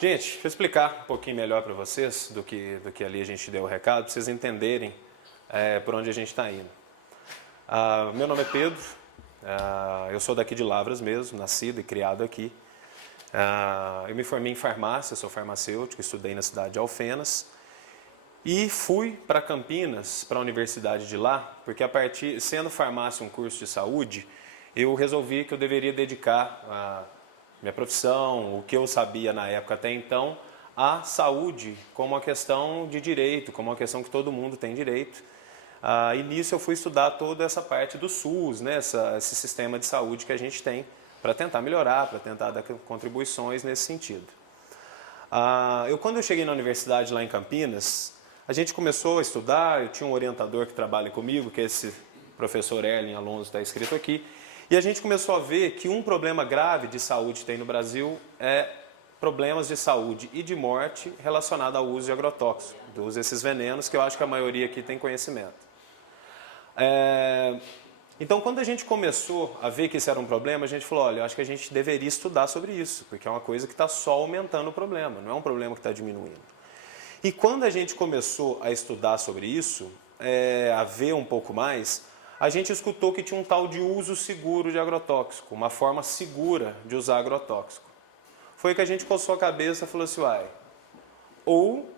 Gente, deixa eu explicar um pouquinho melhor para vocês do que ali a gente deu o recado, para vocês entenderem por onde a gente está indo. Meu nome é Pedro, eu sou daqui de Lavras mesmo, nascido e criado aqui. Eu me formei em farmácia, sou farmacêutico, estudei na cidade de Alfenas e fui para Campinas, para a universidade de lá, porque sendo farmácia um curso de saúde, eu resolvi que eu deveria dedicar minha profissão, o que eu sabia na época até então, à saúde como uma questão de direito, como uma questão que todo mundo tem direito. E nisso eu fui estudar toda essa parte do SUS, né, esse sistema de saúde que a gente tem, para tentar melhorar, para tentar dar contribuições nesse sentido. Quando eu cheguei na universidade lá em Campinas, a gente começou a estudar, eu tinha um orientador que trabalha comigo, que é esse professor Erling Alonso, está escrito aqui, e a gente começou a ver que um problema grave de saúde que tem no Brasil é problemas de saúde e de morte relacionados ao uso de agrotóxicos, do uso desses venenos, que eu acho que a maioria aqui tem conhecimento. Então, quando a gente começou a ver que isso era um problema, a gente falou, olha, eu acho que a gente deveria estudar sobre isso, porque é uma coisa que está só aumentando o problema, não é um problema que está diminuindo. E quando a gente começou a estudar sobre isso, a ver um pouco mais, a gente escutou que tinha um tal de uso seguro de agrotóxico, uma forma segura de usar agrotóxico. Foi que a gente coçou a cabeça e falou assim, ou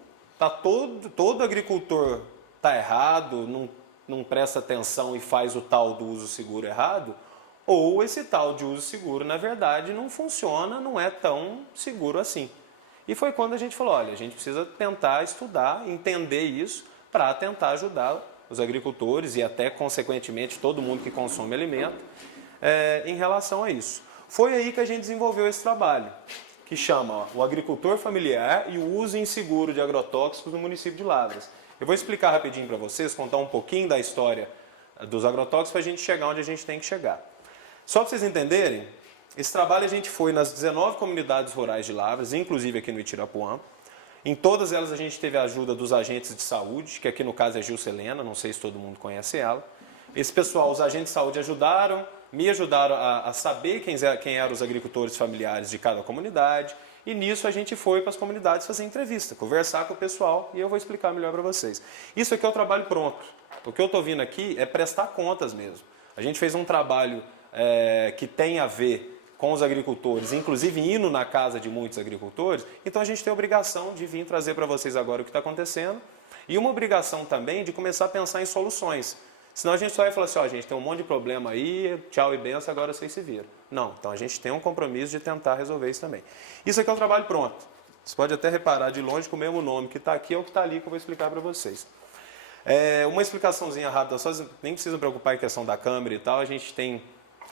todo agricultor está errado, não presta atenção e faz o tal do uso seguro errado, ou esse tal de uso seguro, na verdade, não funciona, não é tão seguro assim. E foi quando a gente falou, olha, a gente precisa tentar estudar, entender isso, para tentar ajudar os agricultores e até, consequentemente, todo mundo que consome alimento em relação a isso. Foi aí que a gente desenvolveu esse trabalho, que chama o agricultor familiar e o uso inseguro de agrotóxicos no município de Lavras. Eu vou explicar rapidinho para vocês, contar um pouquinho da história dos agrotóxicos para a gente chegar onde a gente tem que chegar. Só para vocês entenderem, esse trabalho a gente foi nas 19 comunidades rurais de Lavras, inclusive aqui no Itirapuã. Em todas elas a gente teve a ajuda dos agentes de saúde, que aqui no caso é Gilcelena, não sei se todo mundo conhece ela. Esse pessoal, os agentes de saúde me ajudaram a saber quem eram os agricultores familiares de cada comunidade. E nisso a gente foi para as comunidades fazer entrevista, conversar com o pessoal e eu vou explicar melhor para vocês. Isso aqui é o trabalho pronto. O que eu estou vindo aqui é prestar contas mesmo. A gente fez um trabalho que tem a ver com os agricultores, inclusive indo na casa de muitos agricultores, então a gente tem a obrigação de vir trazer para vocês agora o que está acontecendo e uma obrigação também de começar a pensar em soluções. Senão a gente só vai falar assim, ó, gente, tem um monte de problema aí, tchau e benção, agora vocês se viram. Não, então a gente tem um compromisso de tentar resolver isso também. Isso aqui é o trabalho pronto. Você pode até reparar de longe que o mesmo nome que está aqui é o que está ali que eu vou explicar para vocês. Uma explicaçãozinha rápida, só nem precisa preocupar em questão da câmera e tal, a gente tem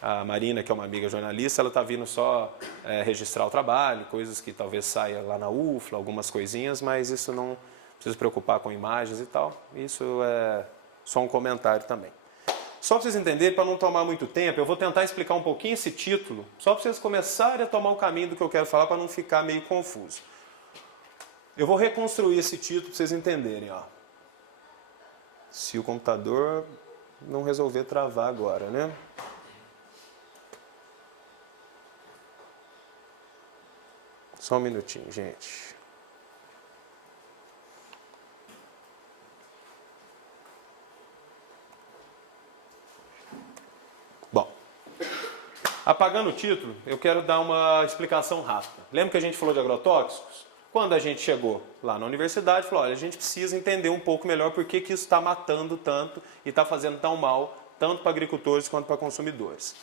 a Marina, que é uma amiga jornalista, ela está vindo só registrar o trabalho, coisas que talvez saia lá na UFLA, algumas coisinhas, mas isso não precisa se preocupar com imagens e tal. Isso é só um comentário também. Só para vocês entenderem, para não tomar muito tempo, eu vou tentar explicar um pouquinho esse título, só para vocês começarem a tomar o caminho do que eu quero falar, para não ficar meio confuso. Eu vou reconstruir esse título para vocês entenderem. Se o computador não resolver travar agora, né? Só um minutinho, gente. Bom, apagando o título, eu quero dar uma explicação rápida. Lembra que a gente falou de agrotóxicos? Quando a gente chegou lá na universidade, falou, olha, a gente precisa entender um pouco melhor por que isso está matando tanto e está fazendo tão mal, tanto para agricultores quanto para consumidores.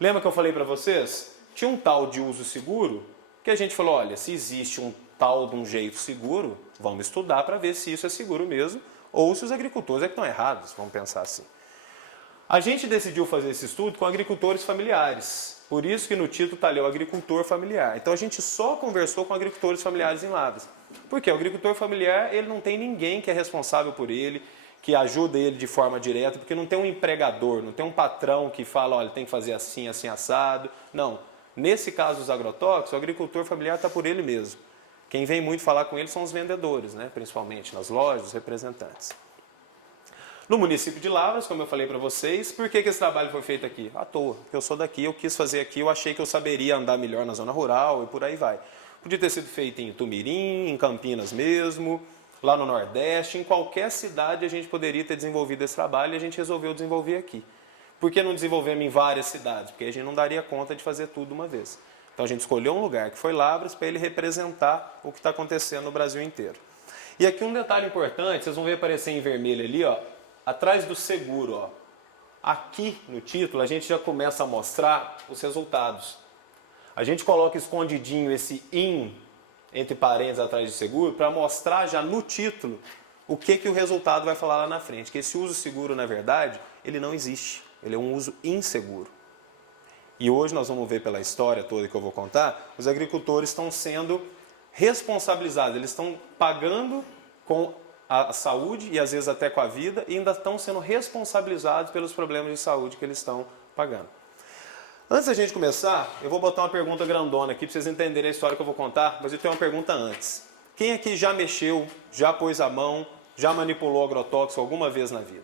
Lembra que eu falei para vocês? Tinha um tal de uso seguro, que a gente falou, olha, se existe um tal de um jeito seguro, vamos estudar para ver se isso é seguro mesmo, ou se os agricultores que estão errados, vamos pensar assim. A gente decidiu fazer esse estudo com agricultores familiares, por isso que no título está ali o agricultor familiar. Então a gente só conversou com agricultores familiares em Lavras. Porque o agricultor familiar, ele não tem ninguém que é responsável por ele, que ajuda ele de forma direta, porque não tem um empregador, não tem um patrão que fala, olha, tem que fazer assim, assim, assado. Não. Nesse caso dos agrotóxicos, o agricultor familiar está por ele mesmo. Quem vem muito falar com ele são os vendedores, né? Principalmente nas lojas, os representantes. No município de Lavras, como eu falei para vocês, por que esse trabalho foi feito aqui? À toa, porque eu sou daqui, eu quis fazer aqui, eu achei que eu saberia andar melhor na zona rural e por aí vai. Podia ter sido feito em Itumirim, em Campinas mesmo, lá no Nordeste, em qualquer cidade a gente poderia ter desenvolvido esse trabalho e a gente resolveu desenvolver aqui. Por que não desenvolvemos em várias cidades? Porque a gente não daria conta de fazer tudo de uma vez. Então a gente escolheu um lugar que foi Lavras para ele representar o que está acontecendo no Brasil inteiro. E aqui um detalhe importante, vocês vão ver aparecer em vermelho ali, ó, atrás do seguro, ó. Aqui no título a gente já começa a mostrar os resultados. A gente coloca escondidinho esse IN entre parênteses atrás de seguro para mostrar já no título o que o resultado vai falar lá na frente. Que esse uso seguro, na verdade, ele não existe. Ele é um uso inseguro. E hoje nós vamos ver pela história toda que eu vou contar, os agricultores estão sendo responsabilizados. Eles estão pagando com a saúde e às vezes até com a vida e ainda estão sendo responsabilizados pelos problemas de saúde que eles estão pagando. Antes da gente começar, eu vou botar uma pergunta grandona aqui para vocês entenderem a história que eu vou contar, mas eu tenho uma pergunta antes. Quem aqui já mexeu, já pôs a mão, já manipulou agrotóxico alguma vez na vida?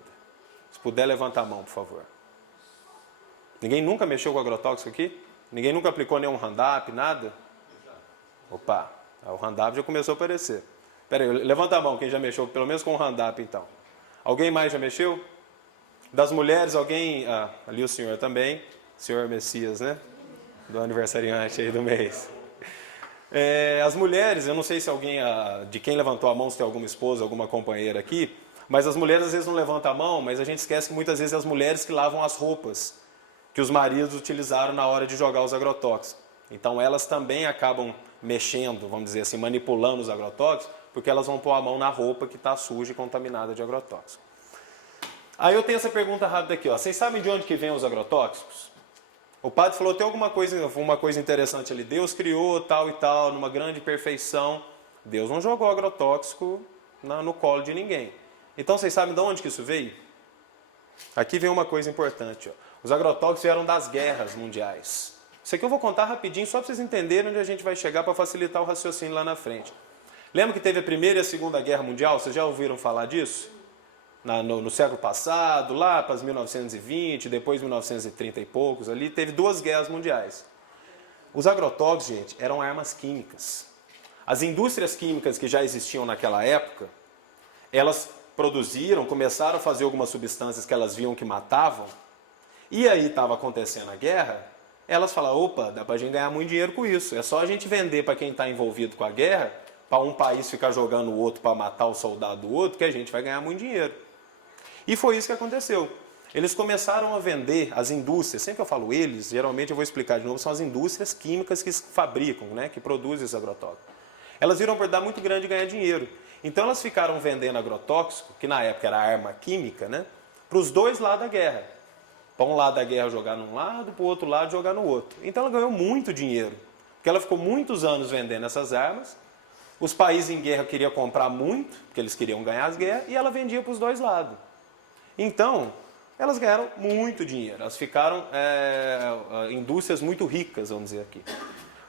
Se puder, levanta a mão, por favor. Ninguém nunca mexeu com agrotóxico aqui? Ninguém nunca aplicou nenhum Roundup, nada? Opa, o Roundup já começou a aparecer. Espera aí, levanta a mão quem já mexeu, pelo menos com o Roundup então. Alguém mais já mexeu? Das mulheres, alguém... Ah, ali o senhor também. Senhor Messias, né? Do aniversariante aí do mês. As mulheres, eu não sei se alguém, de quem levantou a mão, se tem alguma esposa, alguma companheira aqui, mas as mulheres às vezes não levantam a mão, mas a gente esquece que muitas vezes é as mulheres que lavam as roupas que os maridos utilizaram na hora de jogar os agrotóxicos. Então elas também acabam mexendo, vamos dizer assim, manipulando os agrotóxicos, porque elas vão pôr a mão na roupa que está suja e contaminada de agrotóxico. Aí eu tenho essa pergunta rápida aqui, ó. Vocês sabem de onde que vêm os agrotóxicos? O padre falou, tem uma coisa interessante ali. Deus criou tal e tal, numa grande perfeição. Deus não jogou agrotóxico no colo de ninguém. Então, vocês sabem de onde que isso veio? Aqui vem uma coisa importante. Ó. Os agrotóxicos vieram das guerras mundiais. Isso aqui eu vou contar rapidinho, só para vocês entenderem onde a gente vai chegar para facilitar o raciocínio lá na frente. Lembra que teve a Primeira e a Segunda Guerra Mundial? Vocês já ouviram falar disso? No século passado, lá para as 1920, depois 1930 e poucos, ali teve 2 guerras mundiais. Os agrotóxicos, gente, eram armas químicas. As indústrias químicas que já existiam naquela época, elas produziram, começaram a fazer algumas substâncias que elas viam que matavam, e aí estava acontecendo a guerra, elas falaram, opa, dá para a gente ganhar muito dinheiro com isso, é só a gente vender para quem está envolvido com a guerra, para um país ficar jogando o outro para matar o soldado do outro, que a gente vai ganhar muito dinheiro. E foi isso que aconteceu. Eles começaram a vender, as indústrias, sempre que eu falo eles, geralmente eu vou explicar de novo, são as indústrias químicas que fabricam, né, que produzem esses agrotóxicos. Elas viram uma oportunidade muito grande de ganhar dinheiro. Então elas ficaram vendendo agrotóxico, que na época era arma química, né, para os dois lados da guerra. Para um lado da guerra jogar num lado, para o outro lado jogar no outro. Então ela ganhou muito dinheiro, porque ela ficou muitos anos vendendo essas armas, os países em guerra queriam comprar muito, porque eles queriam ganhar as guerras, e ela vendia para os dois lados. Então, elas ganharam muito dinheiro, elas ficaram indústrias muito ricas, vamos dizer aqui.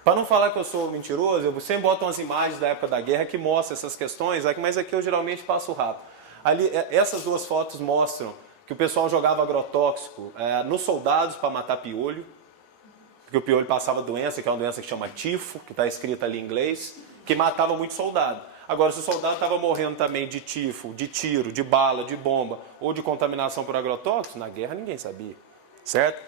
Para não falar que eu sou mentiroso, eu sempre boto umas imagens da época da guerra que mostram essas questões, mas aqui eu geralmente passo rápido. Ali, essas 2 fotos mostram que o pessoal jogava agrotóxico nos soldados para matar piolho, porque o piolho passava doença, que é uma doença que chama tifo, que está escrita ali em inglês, que matava muito soldado. Agora, se o soldado estava morrendo também de tifo, de tiro, de bala, de bomba ou de contaminação por agrotóxicos, na guerra ninguém sabia, certo?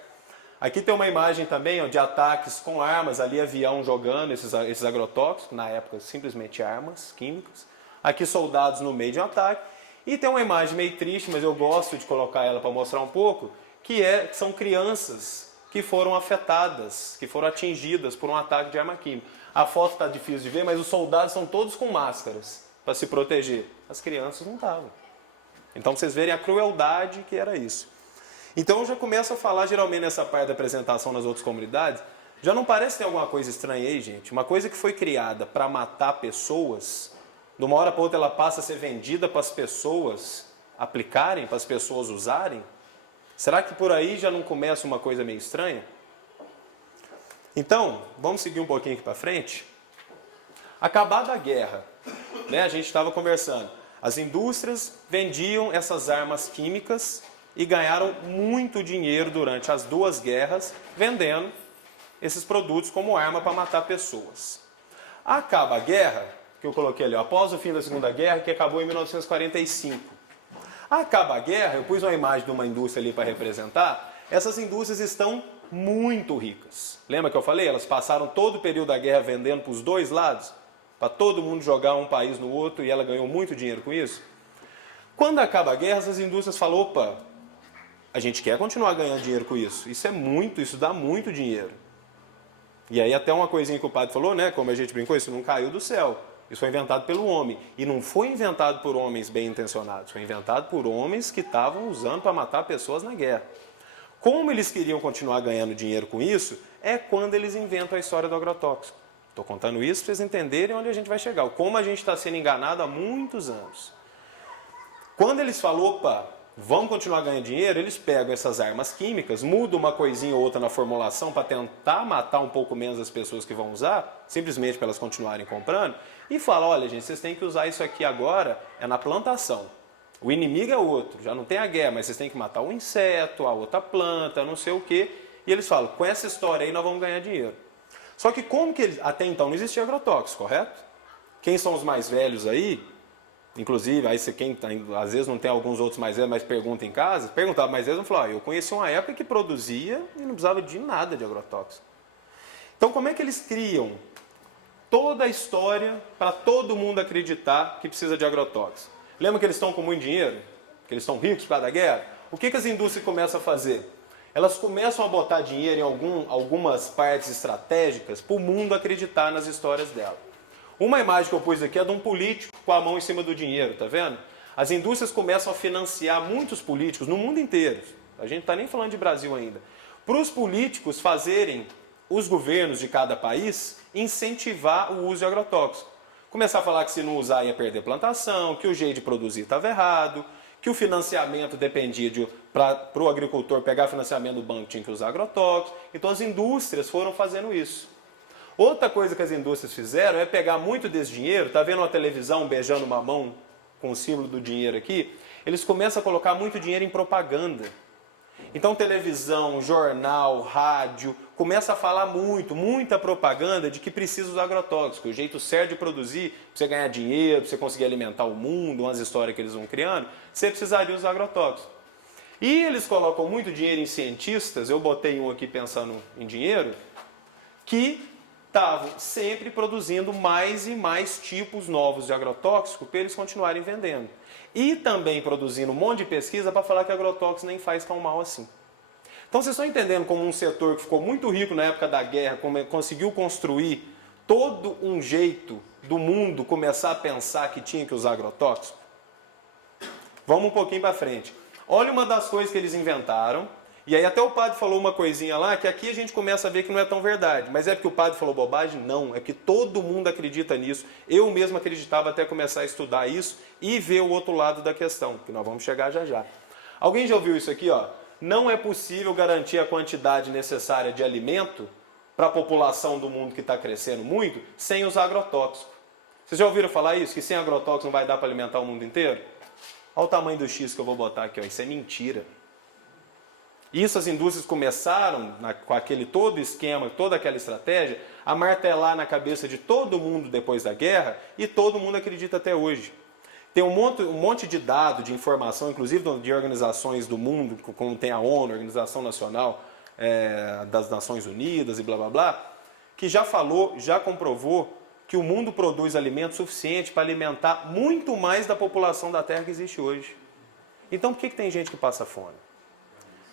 Aqui tem uma imagem também de ataques com armas, ali avião jogando esses agrotóxicos, na época simplesmente armas químicas. Aqui soldados no meio de um ataque. E tem uma imagem meio triste, mas eu gosto de colocar ela para mostrar um pouco, que são crianças que foram afetadas, que foram atingidas por um ataque de arma química. A foto está difícil de ver, mas os soldados são todos com máscaras para se proteger. As crianças não estavam. Então, vocês verem a crueldade que era isso. Então, eu já começo a falar, geralmente, nessa parte da apresentação nas outras comunidades, já não parece ter alguma coisa estranha aí, gente? Uma coisa que foi criada para matar pessoas, de uma hora para outra ela passa a ser vendida para as pessoas aplicarem, para as pessoas usarem? Será que por aí já não começa uma coisa meio estranha? Então, vamos seguir um pouquinho aqui para frente. Acabada a guerra, né, a gente estava conversando, as indústrias vendiam essas armas químicas e ganharam muito dinheiro durante as 2 guerras vendendo esses produtos como arma para matar pessoas. Acaba a guerra, que eu coloquei ali, após o fim da Segunda Guerra, que acabou em 1945. Acaba a guerra, eu pus uma imagem de uma indústria ali para representar, essas indústrias estão muito ricas. Lembra que eu falei? Elas passaram todo o período da guerra vendendo para os dois lados, para todo mundo jogar um país no outro, e ela ganhou muito dinheiro com isso. Quando acaba a guerra, essas indústrias falam, opa, a gente quer continuar ganhando dinheiro com isso. Isso dá muito dinheiro. E aí até uma coisinha que o padre falou, né? Como a gente brincou, isso não caiu do céu. Isso foi inventado pelo homem. E não foi inventado por homens bem intencionados. Foi inventado por homens que estavam usando para matar pessoas na guerra. Como eles queriam continuar ganhando dinheiro com isso, é quando eles inventam a história do agrotóxico. Estou contando isso para vocês entenderem onde a gente vai chegar. Como a gente está sendo enganado há muitos anos. Quando eles falam, opa, vamos continuar ganhando dinheiro, eles pegam essas armas químicas, mudam uma coisinha ou outra na formulação para tentar matar um pouco menos as pessoas que vão usar, simplesmente para elas continuarem comprando, e falam, olha gente, vocês têm que usar isso aqui agora, é na plantação. O inimigo é outro, já não tem a guerra, mas vocês têm que matar um inseto, a outra planta, não sei o quê. E eles falam, com essa história aí nós vamos ganhar dinheiro. Só que como que eles, até então não existia agrotóxico, correto? Quem são os mais velhos aí? Inclusive, aí você, às vezes não tem alguns outros mais velhos, mas pergunta em casa, perguntava mais velhos, falou, eu conheci uma época que produzia e não precisava de nada de agrotóxico. Então como é que eles criam toda a história para todo mundo acreditar que precisa de agrotóxico? Lembra que eles estão com muito dinheiro? Que eles estão ricos por causa da guerra? O que as indústrias começam a fazer? Elas começam a botar dinheiro em algumas partes estratégicas para o mundo acreditar nas histórias dela. Uma imagem que eu pus aqui é de um político com a mão em cima do dinheiro, tá vendo? As indústrias começam a financiar muitos políticos no mundo inteiro. A gente não está nem falando de Brasil ainda. Para os políticos fazerem, os governos de cada país, incentivar o uso de agrotóxico. Começar a falar que se não usar ia perder plantação, que o jeito de produzir estava errado, que o financiamento dependia para o agricultor pegar financiamento do banco tinha que usar agrotóxico. Então as indústrias foram fazendo isso. Outra coisa que as indústrias fizeram é pegar muito desse dinheiro, tá vendo uma televisão beijando uma mão com o símbolo do dinheiro aqui? Eles começam a colocar muito dinheiro em propaganda. Então televisão, jornal, rádio, começa a falar muita propaganda de que precisa usar agrotóxico. O jeito certo de produzir, para você ganhar dinheiro, para você conseguir alimentar o mundo, umas histórias que eles vão criando, você precisaria usar agrotóxico. E eles colocam muito dinheiro em cientistas, eu botei um aqui pensando em dinheiro, que estavam sempre produzindo mais e mais tipos novos de agrotóxico para eles continuarem vendendo. E também produzindo um monte de pesquisa para falar que agrotóxico nem faz tão mal assim. Então vocês estão entendendo como um setor que ficou muito rico na época da guerra, como conseguiu construir todo um jeito do mundo começar a pensar que tinha que usar agrotóxico? Vamos um pouquinho para frente. Olha uma das coisas que eles inventaram. E aí até o padre falou uma coisinha lá, que aqui a gente começa a ver que não é tão verdade. Mas é porque o padre falou bobagem? Não, é que todo mundo acredita nisso. Eu mesmo acreditava até começar a estudar isso e ver o outro lado da questão, que nós vamos chegar já já. Alguém já ouviu isso aqui? Ó? Não é possível garantir a quantidade necessária de alimento para a população do mundo que está crescendo muito sem usar agrotóxico. Vocês já ouviram falar isso? Que sem agrotóxico não vai dar para alimentar o mundo inteiro? Olha o tamanho do X que eu vou botar aqui. Ó. Isso é mentira. Isso as indústrias começaram, com aquele todo esquema, toda aquela estratégia, a martelar na cabeça de todo mundo depois da guerra e todo mundo acredita até hoje. Tem um monte de dado, de informação, inclusive de organizações do mundo, como tem a ONU, a Organização Nacional das Nações Unidas e blá blá blá, que já falou, já comprovou que o mundo produz alimento suficiente para alimentar muito mais da população da Terra que existe hoje. Então por que tem gente que passa fome?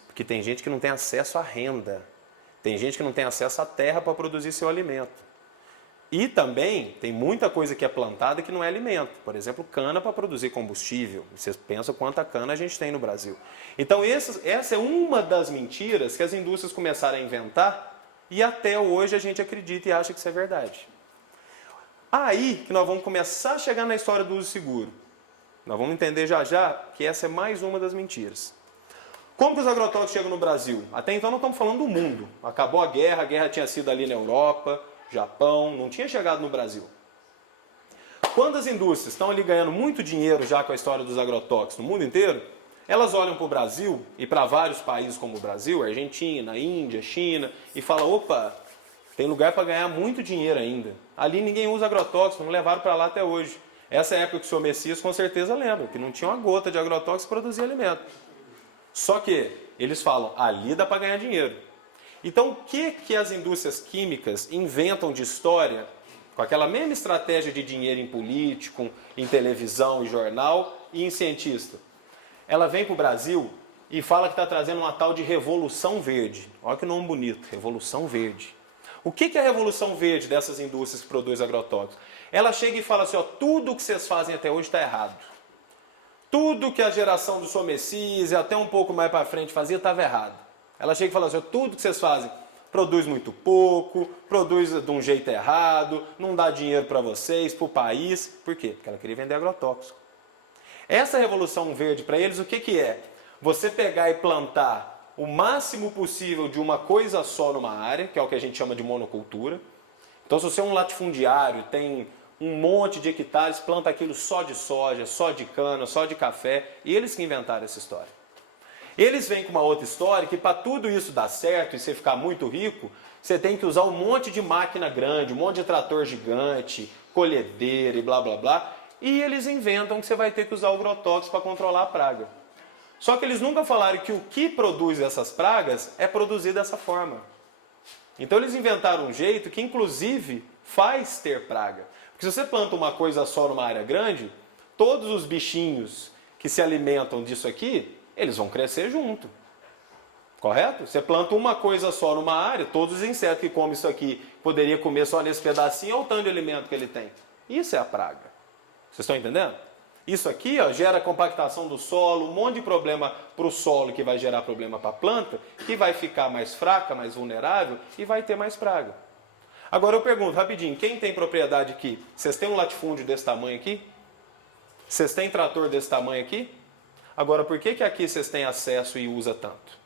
Porque tem gente que não tem acesso à renda, tem gente que não tem acesso à terra para produzir seu alimento. E também tem muita coisa que é plantada que não é alimento. Por exemplo, cana para produzir combustível. Vocês pensam quanta cana a gente tem no Brasil. Então essa é uma das mentiras que as indústrias começaram a inventar e até hoje a gente acredita e acha que isso é verdade. Aí que nós vamos começar a chegar na história do uso seguro. Nós vamos entender já já que essa é mais uma das mentiras. Como que os agrotóxicos chegam no Brasil? Até então não estamos falando do mundo. Acabou a guerra tinha sido ali na Europa, Japão, não tinha chegado no Brasil. Quando as indústrias estão ali ganhando muito dinheiro já com a história dos agrotóxicos no mundo inteiro, elas olham para o Brasil e para vários países como o Brasil, Argentina, Índia, China, e falam, opa, Tem lugar para ganhar muito dinheiro ainda. Ali ninguém usa agrotóxico, não levaram para lá até hoje. Essa é a época que o senhor Messias com certeza lembra, que não tinha uma gota de agrotóxico para produzir alimento. Só que eles falam, ali dá para ganhar dinheiro. Então o que as indústrias químicas inventam de história, com aquela mesma estratégia de dinheiro em político, em televisão, em jornal e em cientista? Ela vem para o Brasil e fala que está trazendo uma tal de Revolução Verde. Olha que nome bonito, Revolução Verde. O que é a Revolução Verde dessas indústrias que produzem agrotóxicos? Ela chega e fala assim, ó, tudo o que vocês fazem até hoje está errado. Tudo que a geração do Sr. Messias e até um pouco mais para frente fazia estava errado. Ela chega e fala assim, ó, tudo que vocês fazem produz muito pouco, produz de um jeito errado, não dá dinheiro para vocês, para o país. Por quê? Porque ela queria vender agrotóxico. Essa Revolução Verde para eles o que é? Você pegar e plantar o máximo possível de uma coisa só numa área, que é o que a gente chama de monocultura. Então, se você é um latifundiário, tem um monte de hectares, planta aquilo só de soja, só de cana, só de café, e eles que inventaram essa história. Eles vêm com uma outra história que para tudo isso dar certo e você ficar muito rico, você tem que usar um monte de máquina grande, um monte de trator gigante, colhedeira e blá blá blá, e eles inventam que você vai ter que usar o agrotóxico para controlar a praga. Só que eles nunca falaram que o que produz essas pragas é produzido dessa forma. Então eles inventaram um jeito que inclusive faz ter praga. Porque se você planta uma coisa só numa área grande, todos os bichinhos que se alimentam disso aqui, eles vão crescer junto. Correto? Você planta uma coisa só numa área, todos os insetos que comem isso aqui poderia comer só nesse pedacinho, olha o tanto de alimento que ele tem. Isso é a praga. Vocês estão entendendo? Isso aqui ó, gera compactação do solo, um monte de problema para o solo que vai gerar problema para a planta, que vai ficar mais fraca, mais vulnerável e vai ter mais praga. Agora eu pergunto rapidinho, quem tem propriedade aqui? Vocês têm um latifúndio desse tamanho aqui? Vocês têm trator desse tamanho aqui? Agora por que aqui vocês têm acesso e usa tanto?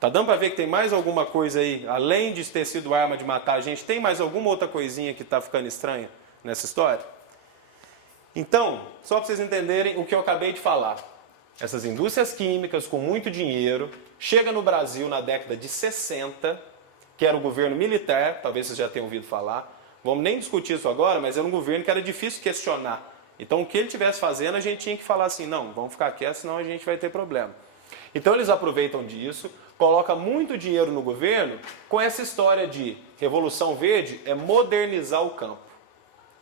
Tá dando para ver que tem mais alguma coisa aí, além de ter sido arma de matar a gente, tem mais alguma outra coisinha que está ficando estranha nessa história? Então, só para vocês entenderem o que eu acabei de falar. Essas indústrias químicas com muito dinheiro, chega no Brasil na década de 60, que era o governo militar, talvez vocês já tenham ouvido falar. Vamos nem discutir isso agora, mas era um governo que era difícil questionar. Então, o que ele estivesse fazendo, a gente tinha que falar assim, não, vamos ficar quietos, senão a gente vai ter problema. Então, eles aproveitam disso, colocam muito dinheiro no governo com essa história de Revolução Verde é modernizar o campo.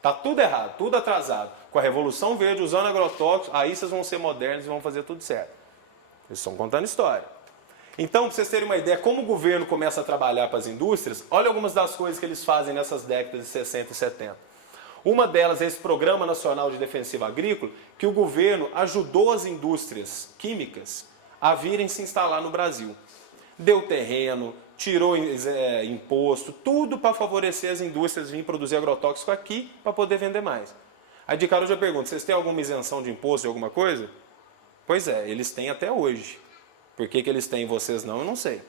Tá tudo errado, tudo atrasado. Com a Revolução Verde, usando agrotóxicos, aí vocês vão ser modernos e vão fazer tudo certo. Eles estão contando história. Então, para vocês terem uma ideia, como o governo começa a trabalhar para as indústrias, olha algumas das coisas que eles fazem nessas décadas de 60 e 70. Uma delas é esse Programa Nacional de Defensiva Agrícola, que o governo ajudou as indústrias químicas a virem se instalar no Brasil. Deu terreno, tirou imposto, tudo para favorecer as indústrias virem produzir agrotóxico aqui para poder vender mais. Aí de cara eu já pergunto, vocês têm alguma isenção de imposto de alguma coisa? Pois é, eles têm até hoje. Por que eles têm e vocês não, eu não sei.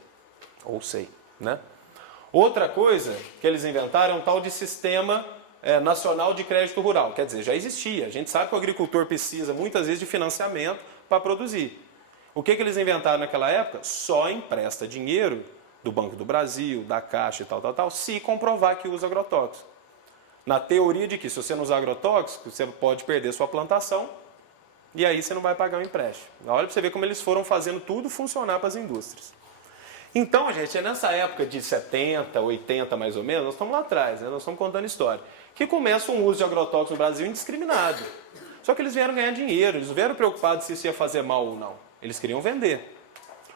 Ou sei, né? Outra coisa que eles inventaram é um tal de Sistema Nacional de Crédito Rural. Quer dizer, já existia. A gente sabe que o agricultor precisa muitas vezes de financiamento para produzir. O que eles inventaram naquela época? Só empresta dinheiro do Banco do Brasil, da Caixa e tal, se comprovar que usa agrotóxico. Na teoria de que se você não usar agrotóxico, você pode perder sua plantação e aí você não vai pagar o empréstimo. Olha para você ver como eles foram fazendo tudo funcionar para as indústrias. Então, gente, é nessa época de 70, 80 mais ou menos, nós estamos lá atrás, né? Nós estamos contando história, que começa um uso de agrotóxicos no Brasil indiscriminado. Só que eles vieram ganhar dinheiro, eles não vieram preocupados se isso ia fazer mal ou não. Eles queriam vender.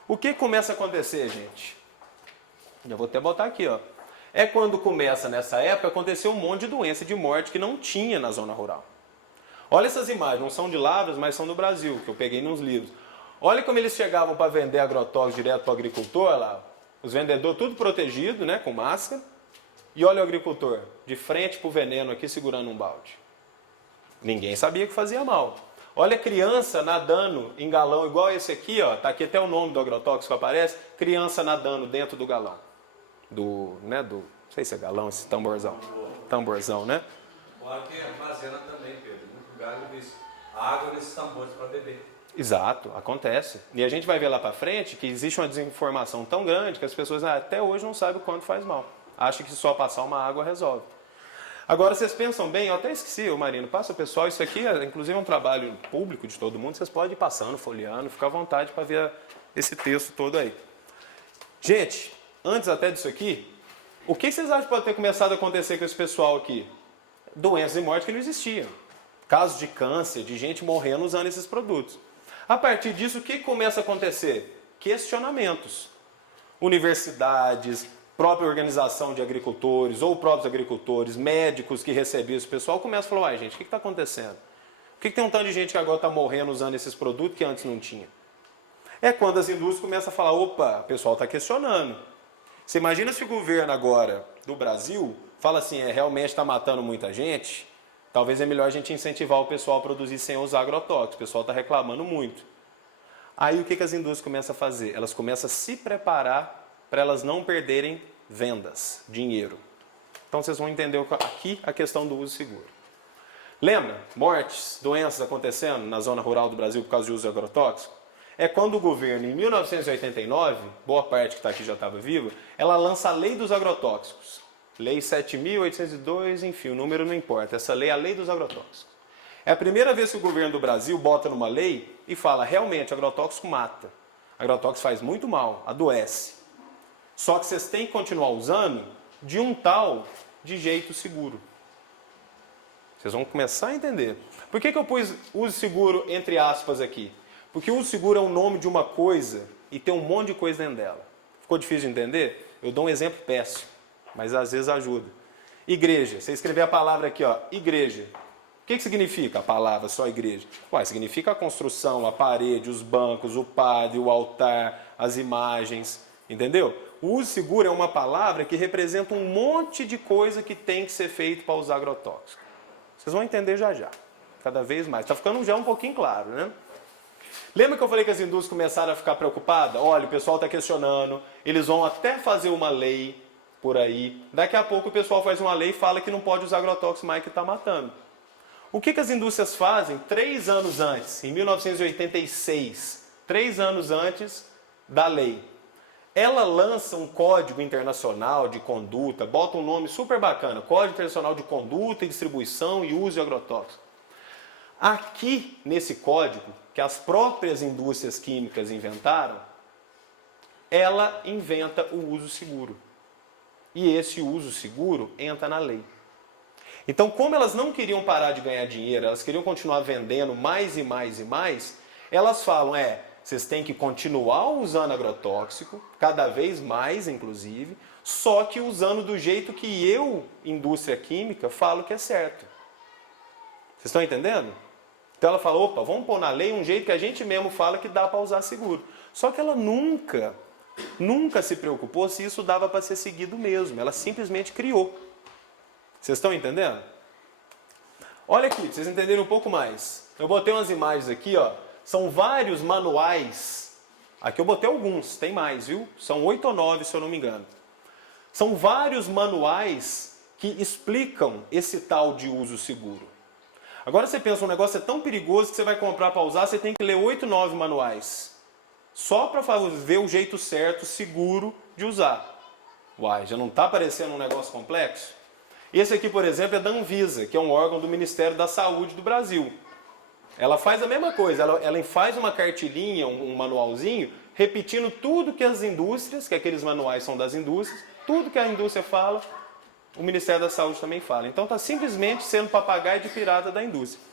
O que começa a acontecer, gente? Já vou até botar aqui, ó. É quando começa, nessa época, acontecer um monte de doença e de morte que não tinha na zona rural. Olha essas imagens, não são de Lavras, mas são do Brasil, que eu peguei nos livros. Olha como eles chegavam para vender agrotóxicos direto para o agricultor, lá, os vendedores tudo protegido, né, com máscara. E olha o agricultor, de frente para o veneno aqui, segurando um balde. Ninguém sabia que fazia mal. Olha a criança nadando em galão, igual esse aqui, ó, tá aqui até o nome do agrotóxico aparece, criança nadando dentro do galão. Não sei se é galão, esse tamborzão. Tamborzão, né? Agora que armazena também, Pedro. Em muito lugar eu vi água nesses tambores para beber. Exato, acontece. E a gente vai ver lá para frente que existe uma desinformação tão grande que as pessoas até hoje não sabem o quanto faz mal. acha que só passar uma água resolve. Agora, vocês pensam bem, eu até esqueci, ô Marino, passa o pessoal, isso aqui, inclusive, é um trabalho público de todo mundo, vocês podem ir passando, folheando, fica à vontade para ver esse texto todo aí. Gente, antes até disso aqui, o que vocês acham que pode ter começado a acontecer com esse pessoal aqui? Doenças e mortes que não existiam. Casos de câncer, de gente morrendo usando esses produtos. A partir disso, o que começa a acontecer? Questionamentos. Universidades, própria organização de agricultores, ou próprios agricultores, médicos que recebiam esse pessoal, começam a falar, uai, gente, o que está acontecendo? Por que tem um tanto de gente que agora está morrendo usando esses produtos que antes não tinha? É quando as indústrias começam a falar, opa, o pessoal está questionando. Você imagina se o governo agora do Brasil fala assim, realmente está matando muita gente, talvez é melhor a gente incentivar o pessoal a produzir sem usar agrotóxicos, o pessoal está reclamando muito. Aí o que as indústrias começam a fazer? Elas começam a se preparar para elas não perderem vendas, dinheiro. Então vocês vão entender aqui a questão do uso seguro. Lembra? Mortes, doenças acontecendo na zona rural do Brasil por causa de uso de agrotóxico? É quando o governo, em 1989, boa parte que está aqui já estava viva, ela lança a Lei dos Agrotóxicos. Lei 7.802, enfim, o número não importa. Essa lei é a Lei dos Agrotóxicos. É a primeira vez que o governo do Brasil bota numa lei e fala, realmente, agrotóxico mata. Agrotóxico faz muito mal, adoece. Só que vocês têm que continuar usando de um tal de jeito seguro. Vocês vão começar a entender. Por que eu pus uso seguro entre aspas aqui? Porque o uso seguro é o nome de uma coisa e tem um monte de coisa dentro dela. Ficou difícil de entender? Eu dou um exemplo péssimo, mas às vezes ajuda. Igreja. Você escrever a palavra aqui, ó, igreja. O que significa a palavra só igreja? Ué, significa a construção, a parede, os bancos, o padre, o altar, as imagens. Entendeu? O uso seguro é uma palavra que representa um monte de coisa que tem que ser feito para usar agrotóxico. Vocês vão entender já já. Cada vez mais. Está ficando já um pouquinho claro, né? Lembra que eu falei que as indústrias começaram a ficar preocupadas? Olha, o pessoal está questionando, eles vão até fazer uma lei por aí. Daqui a pouco o pessoal faz uma lei e fala que não pode usar agrotóxico mais que está matando. O que as indústrias fazem 3 anos antes, em 1986, 3 anos antes da lei? Ela lança um código internacional de conduta, bota um nome super bacana, Código Internacional de Conduta e Distribuição e Uso de Agrotóxicos. Aqui, nesse código, que as próprias indústrias químicas inventaram, ela inventa o uso seguro. E esse uso seguro entra na lei. Então, como elas não queriam parar de ganhar dinheiro, elas queriam continuar vendendo mais e mais e mais, elas falam, vocês têm que continuar usando agrotóxico, cada vez mais, inclusive, só que usando do jeito que eu, indústria química, falo que é certo. Vocês estão entendendo? Então ela fala, opa, vamos pôr na lei um jeito que a gente mesmo fala que dá para usar seguro. Só que ela nunca se preocupou se isso dava para ser seguido mesmo. Ela simplesmente criou. Vocês estão entendendo? Olha aqui, para vocês entenderem um pouco mais. Eu botei umas imagens aqui, ó. São vários manuais. Aqui eu botei alguns, tem mais, viu? São 8 ou 9, se eu não me engano. São vários manuais que explicam esse tal de uso seguro. Agora você pensa, um negócio é tão perigoso que você vai comprar para usar, você tem que ler 8, 9 manuais. Só para ver o jeito certo, seguro de usar. Uai, já não está parecendo um negócio complexo? Esse aqui, por exemplo, é da Anvisa, que é um órgão do Ministério da Saúde do Brasil. Ela faz a mesma coisa, ela faz uma cartilinha, um manualzinho, repetindo tudo que as indústrias, que aqueles manuais são das indústrias, tudo que a indústria fala, o Ministério da Saúde também fala. Então está simplesmente sendo papagaio de pirata da indústria.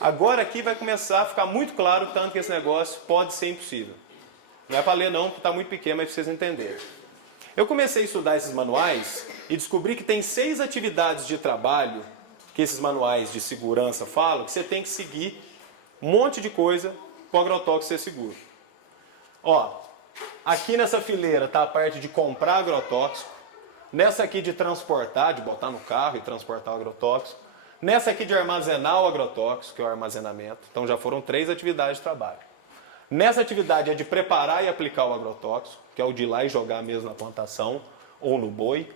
Agora aqui vai começar a ficar muito claro o tanto que esse negócio pode ser impossível. Não é para ler não, porque está muito pequeno, mas para vocês entenderem. Eu comecei a estudar esses manuais e descobri que tem 6 atividades de trabalho que esses manuais de segurança falam, que você tem que seguir um monte de coisa para o agrotóxico ser seguro. Ó, aqui nessa fileira está a parte de comprar agrotóxico. Nessa aqui de transportar, de botar no carro e transportar o agrotóxico. Nessa aqui de armazenar o agrotóxico, que é o armazenamento. Então já foram 3 atividades de trabalho. Nessa atividade é de preparar e aplicar o agrotóxico, que é o de ir lá e jogar mesmo na plantação ou no boi.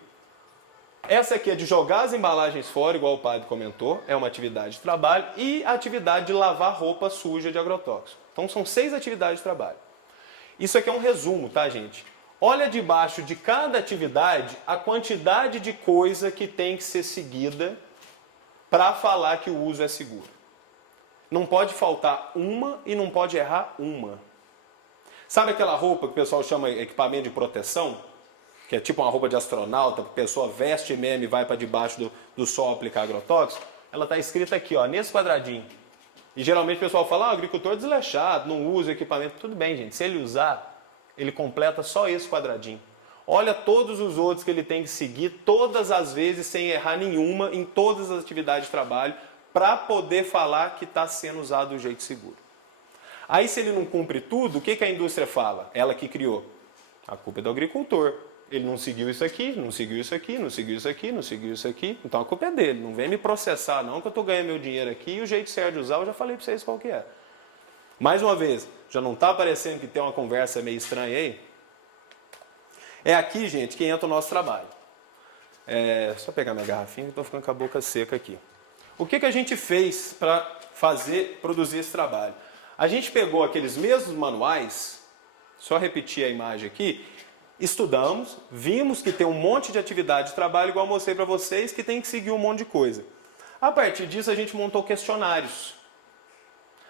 Essa aqui é de jogar as embalagens fora, igual o padre comentou, é uma atividade de trabalho. E a atividade de lavar roupa suja de agrotóxico. Então são 6 atividades de trabalho. Isso aqui é um resumo, tá, gente? olha debaixo de cada atividade a quantidade de coisa que tem que ser seguida para falar que o uso é seguro. Não pode faltar uma e não pode errar uma. Sabe aquela roupa que o pessoal chama equipamento de proteção? Que é tipo uma roupa de astronauta, que a pessoa veste mesmo e vai para debaixo do sol aplicar agrotóxico? Ela está escrita aqui, ó, nesse quadradinho. E geralmente o pessoal fala, agricultor desleixado, não usa equipamento. Tudo bem, gente, se ele usar, ele completa só esse quadradinho. Olha todos os outros que ele tem que seguir, todas as vezes, sem errar nenhuma, em todas as atividades de trabalho, para poder falar que está sendo usado do jeito seguro. Aí, se ele não cumpre tudo, o que a indústria fala? Ela que criou. A culpa é do agricultor. Ele não seguiu isso aqui, não seguiu isso aqui, não seguiu isso aqui, não seguiu isso aqui. Então a culpa é dele. Não vem me processar não, que eu estou ganhando meu dinheiro aqui e o jeito certo de usar eu já falei para vocês qual que é. Mais uma vez, já não está parecendo que tem uma conversa meio estranha aí? É aqui, gente, que entra o nosso trabalho. Só pegar minha garrafinha que estou ficando com a boca seca aqui. O que a gente fez para produzir esse trabalho? A gente pegou aqueles mesmos manuais, só repetir a imagem aqui, estudamos, vimos que tem um monte de atividade de trabalho, igual eu mostrei para vocês, que tem que seguir um monte de coisa. A partir disso, a gente montou questionários.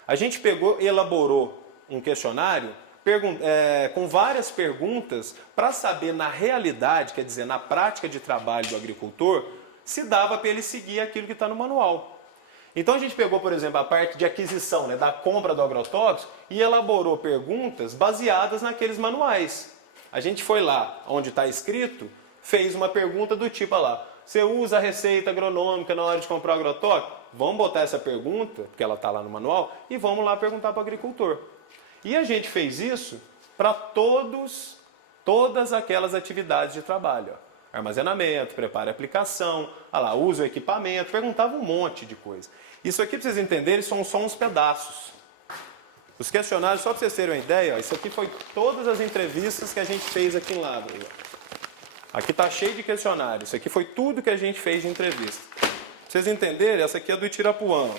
A gente pegou e elaborou um questionário com várias perguntas para saber na realidade, quer dizer, na prática de trabalho do agricultor, se dava para ele seguir aquilo que está no manual. Então a gente pegou, por exemplo, a parte de aquisição, né, da compra do agrotóxico e elaborou perguntas baseadas naqueles manuais. A gente foi lá, onde está escrito, fez uma pergunta do tipo, lá, você usa a receita agronômica na hora de comprar o agrotóxico? Vamos botar essa pergunta, porque ela está lá no manual, e vamos lá perguntar para o agricultor. E a gente fez isso para todas aquelas atividades de trabalho. Ó. Armazenamento, preparo e aplicação, uso o equipamento, perguntava um monte de coisa. Isso aqui, para vocês entenderem, são só uns pedaços. Os questionários, só para vocês terem uma ideia, ó, isso aqui foi todas as entrevistas que a gente fez aqui em Lavras. Aqui está cheio de questionários. Isso aqui foi tudo que a gente fez de entrevista. Para vocês entenderem, essa aqui é do Itirapuã.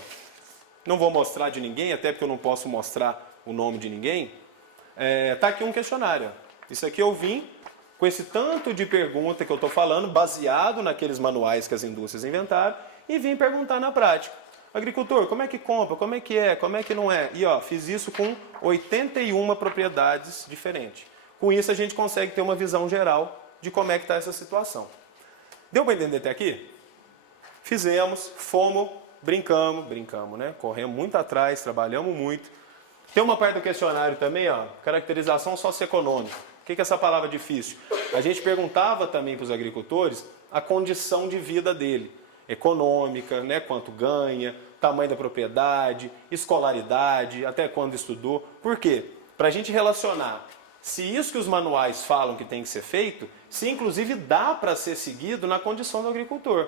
Não vou mostrar de ninguém, até porque eu não posso mostrar o nome de ninguém. Está aqui um questionário. Isso aqui eu vim com esse tanto de pergunta que eu estou falando, baseado naqueles manuais que as indústrias inventaram, e vim perguntar na prática. Agricultor, como é que compra? Como é que não é? E fiz isso com 81 propriedades diferentes. Com isso a gente consegue ter uma visão geral de como é que está essa situação. Deu para entender até aqui? Fizemos, fomos, brincamos, né? Corremos muito atrás, trabalhamos muito. Tem uma parte do questionário também, caracterização socioeconômica. O que é essa palavra difícil? A gente perguntava também para os agricultores a condição de vida dele. Econômica, né? Quanto ganha, tamanho da propriedade, escolaridade, até quando estudou. Por quê? Para a gente relacionar se isso que os manuais falam que tem que ser feito, se inclusive dá para ser seguido na condição do agricultor.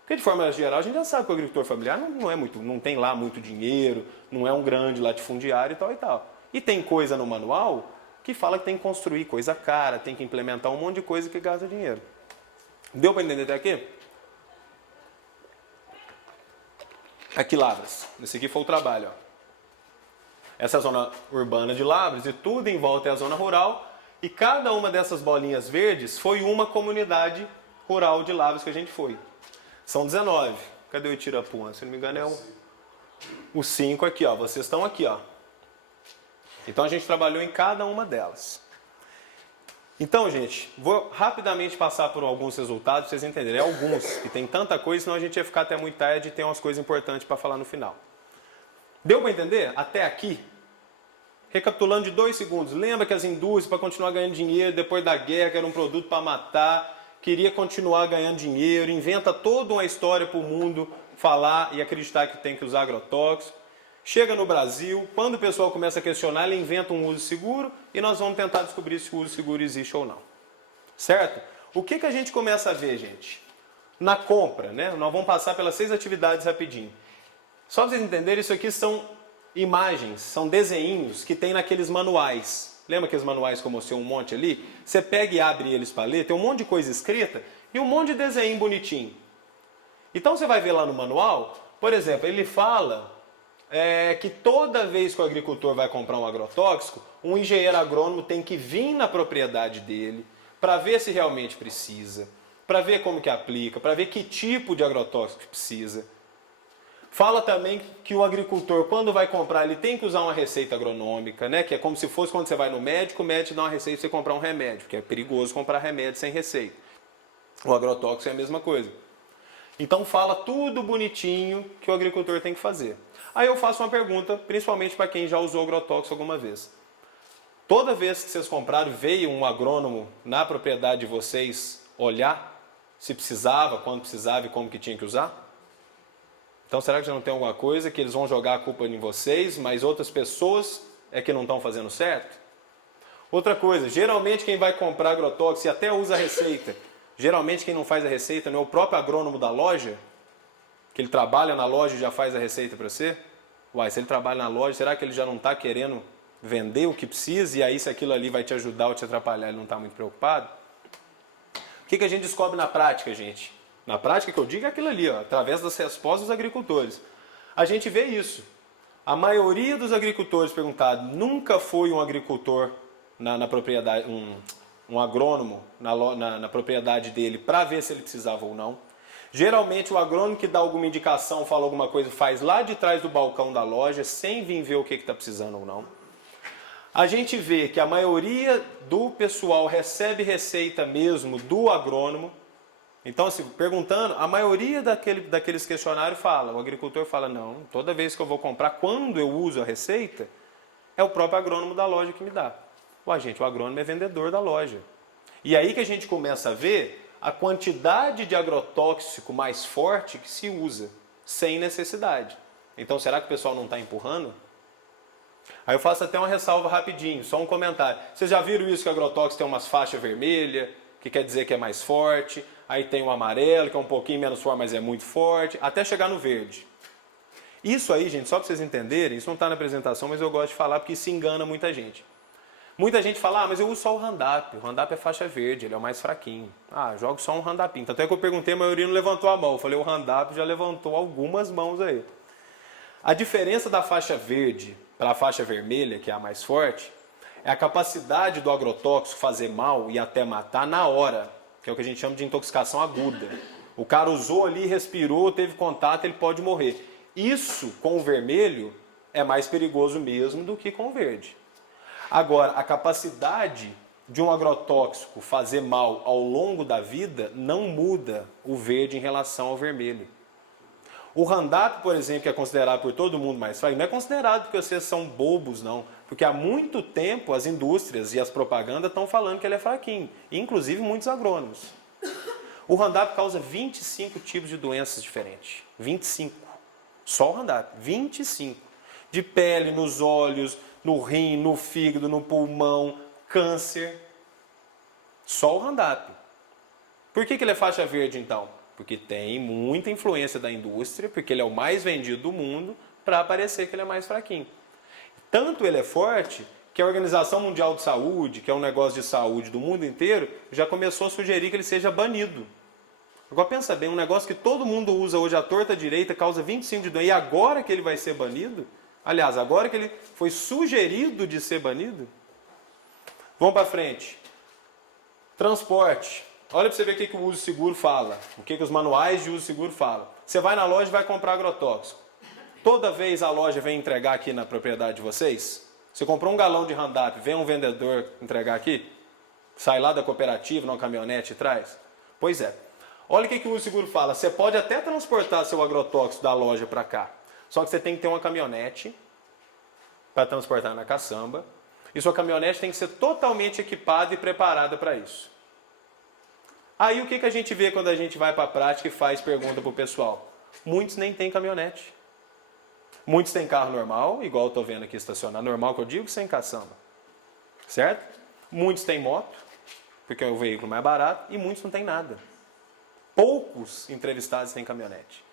Porque de forma geral a gente já sabe que o agricultor familiar não tem lá muito dinheiro, não é um grande latifundiário e tal e tal. E tem coisa no manual que fala que tem que construir coisa cara, tem que implementar um monte de coisa que gasta dinheiro. Deu para entender até aqui? Aqui Lavras, esse aqui foi o trabalho. Ó. Essa é a zona urbana de Lavras e tudo em volta é a zona rural. E cada uma dessas bolinhas verdes foi uma comunidade rural de Lavras que a gente foi. São 19. Cadê o Itirapuã? Se não me engano é o 5 aqui. Ó. Vocês estão aqui. Ó. Então a gente trabalhou em cada uma delas. Então, gente, vou rapidamente passar por alguns resultados para vocês entenderem. Alguns, que tem tanta coisa, senão a gente ia ficar até muito tarde e tem umas coisas importantes para falar no final. Deu para entender? Até aqui? Recapitulando de 2 segundos. Lembra que as indústrias, para continuar ganhando dinheiro depois da guerra, que era um produto para matar, queria continuar ganhando dinheiro, inventa toda uma história para o mundo falar e acreditar que tem que usar agrotóxico. Chega no Brasil, quando o pessoal começa a questionar, ele inventa um uso seguro e nós vamos tentar descobrir se o uso seguro existe ou não. Certo? O que a gente começa a ver, gente? Na compra, né? Nós vamos passar pelas 6 atividades rapidinho. Só para vocês entenderem, isso aqui são imagens, são desenhinhos que tem naqueles manuais. Lembra aqueles manuais que eu mostrei um monte ali? Você pega e abre eles para ler, tem um monte de coisa escrita e um monte de desenho bonitinho. Então você vai ver lá no manual, por exemplo, ele fala... que toda vez que o agricultor vai comprar um agrotóxico, um engenheiro agrônomo tem que vir na propriedade dele para ver se realmente precisa, para ver como que aplica, para ver que tipo de agrotóxico precisa. Fala também que o agricultor, quando vai comprar, ele tem que usar uma receita agronômica, né? Que é como se fosse quando você vai no médico, o médico te dá uma receita para você comprar um remédio, porque é perigoso comprar remédio sem receita. O agrotóxico é a mesma coisa. Então fala tudo bonitinho que o agricultor tem que fazer. Aí eu faço uma pergunta, principalmente para quem já usou agrotóxico alguma vez. Toda vez que vocês compraram, veio um agrônomo na propriedade de vocês olhar se precisava, quando precisava e como que tinha que usar? Então será que já não tem alguma coisa que eles vão jogar a culpa em vocês, mas outras pessoas é que não estão fazendo certo? Outra coisa, geralmente quem vai comprar agrotóxico e até usa a receita, geralmente quem não faz a receita não é o próprio agrônomo da loja? Que ele trabalha na loja e já faz a receita para você? Uai, se ele trabalha na loja, será que ele já não está querendo vender o que precisa e aí se aquilo ali vai te ajudar ou te atrapalhar, ele não está muito preocupado? O que a gente descobre na prática, gente? Na prática que eu digo é aquilo ali, ó, através das respostas dos agricultores. A gente vê isso. A maioria dos agricultores perguntados nunca foi um agricultor na propriedade, um agrônomo na propriedade dele para ver se ele precisava ou não. Geralmente o agrônomo que dá alguma indicação, fala alguma coisa, faz lá de trás do balcão da loja, sem vir ver o que está precisando ou não. A gente vê que a maioria do pessoal recebe receita mesmo do agrônomo. Então, assim, perguntando, a maioria daqueles questionários fala, o agricultor fala, não, toda vez que eu vou comprar, quando eu uso a receita, é o próprio agrônomo da loja que me dá. Ué, gente, o agrônomo é vendedor da loja. E aí que a gente começa a ver a quantidade de agrotóxico mais forte que se usa, sem necessidade. Então, será que o pessoal não está empurrando? Aí eu faço até uma ressalva rapidinho, só um comentário. Vocês já viram isso que o agrotóxico tem umas faixas vermelhas, que quer dizer que é mais forte, aí tem o amarelo, que é um pouquinho menos forte, mas é muito forte, até chegar no verde. Isso aí, gente, só para vocês entenderem, isso não está na apresentação, mas eu gosto de falar porque isso engana muita gente. Muita gente fala, mas eu uso só o Roundup é faixa verde, ele é o mais fraquinho. Jogo só um Roundupinho. Tanto é que eu perguntei, a maioria não levantou a mão. Eu falei, o Roundup já levantou algumas mãos aí. A diferença da faixa verde para a faixa vermelha, que é a mais forte, é a capacidade do agrotóxico fazer mal e até matar na hora, que é o que a gente chama de intoxicação aguda. O cara usou ali, respirou, teve contato, ele pode morrer. Isso, com o vermelho, é mais perigoso mesmo do que com o verde. Agora, a capacidade de um agrotóxico fazer mal ao longo da vida não muda o verde em relação ao vermelho. O Roundup, por exemplo, que é considerado por todo mundo mais fraco, não é considerado porque vocês são bobos, não. Porque há muito tempo as indústrias e as propagandas estão falando que ele é fraquinho, inclusive muitos agrônomos. O Roundup causa 25 tipos de doenças diferentes. 25. Só o Roundup. 25. De pele, nos olhos, no rim, no fígado, no pulmão, câncer. Só o Roundup. Por que ele é faixa verde, então? Porque tem muita influência da indústria, porque ele é o mais vendido do mundo, para parecer que ele é mais fraquinho. Tanto ele é forte que a Organização Mundial de Saúde, que é um negócio de saúde do mundo inteiro, já começou a sugerir que ele seja banido. Agora pensa bem, um negócio que todo mundo usa hoje à torta direita, causa 25 de doença, e agora que ele vai ser banido? Aliás, agora que ele foi sugerido de ser banido? Vamos para frente. Transporte. Olha para você ver o que o uso seguro fala, o que os manuais de uso seguro falam. Você vai na loja e vai comprar agrotóxico. Toda vez a loja vem entregar aqui na propriedade de vocês? Você comprou um galão de Roundup, vem um vendedor entregar aqui? Sai lá da cooperativa, numa caminhonete e traz? Pois é. Olha o que o uso seguro fala. Você pode até transportar seu agrotóxico da loja para cá. Só que você tem que ter uma caminhonete para transportar na caçamba. E sua caminhonete tem que ser totalmente equipada e preparada para isso. Aí o que a gente vê quando a gente vai para a prática e faz pergunta para o pessoal? Muitos nem têm caminhonete. Muitos têm carro normal, igual eu estou vendo aqui estacionado. Normal que eu digo, sem caçamba. Certo? Muitos têm moto, porque é o veículo mais barato, e muitos não têm nada. Poucos entrevistados têm caminhonete.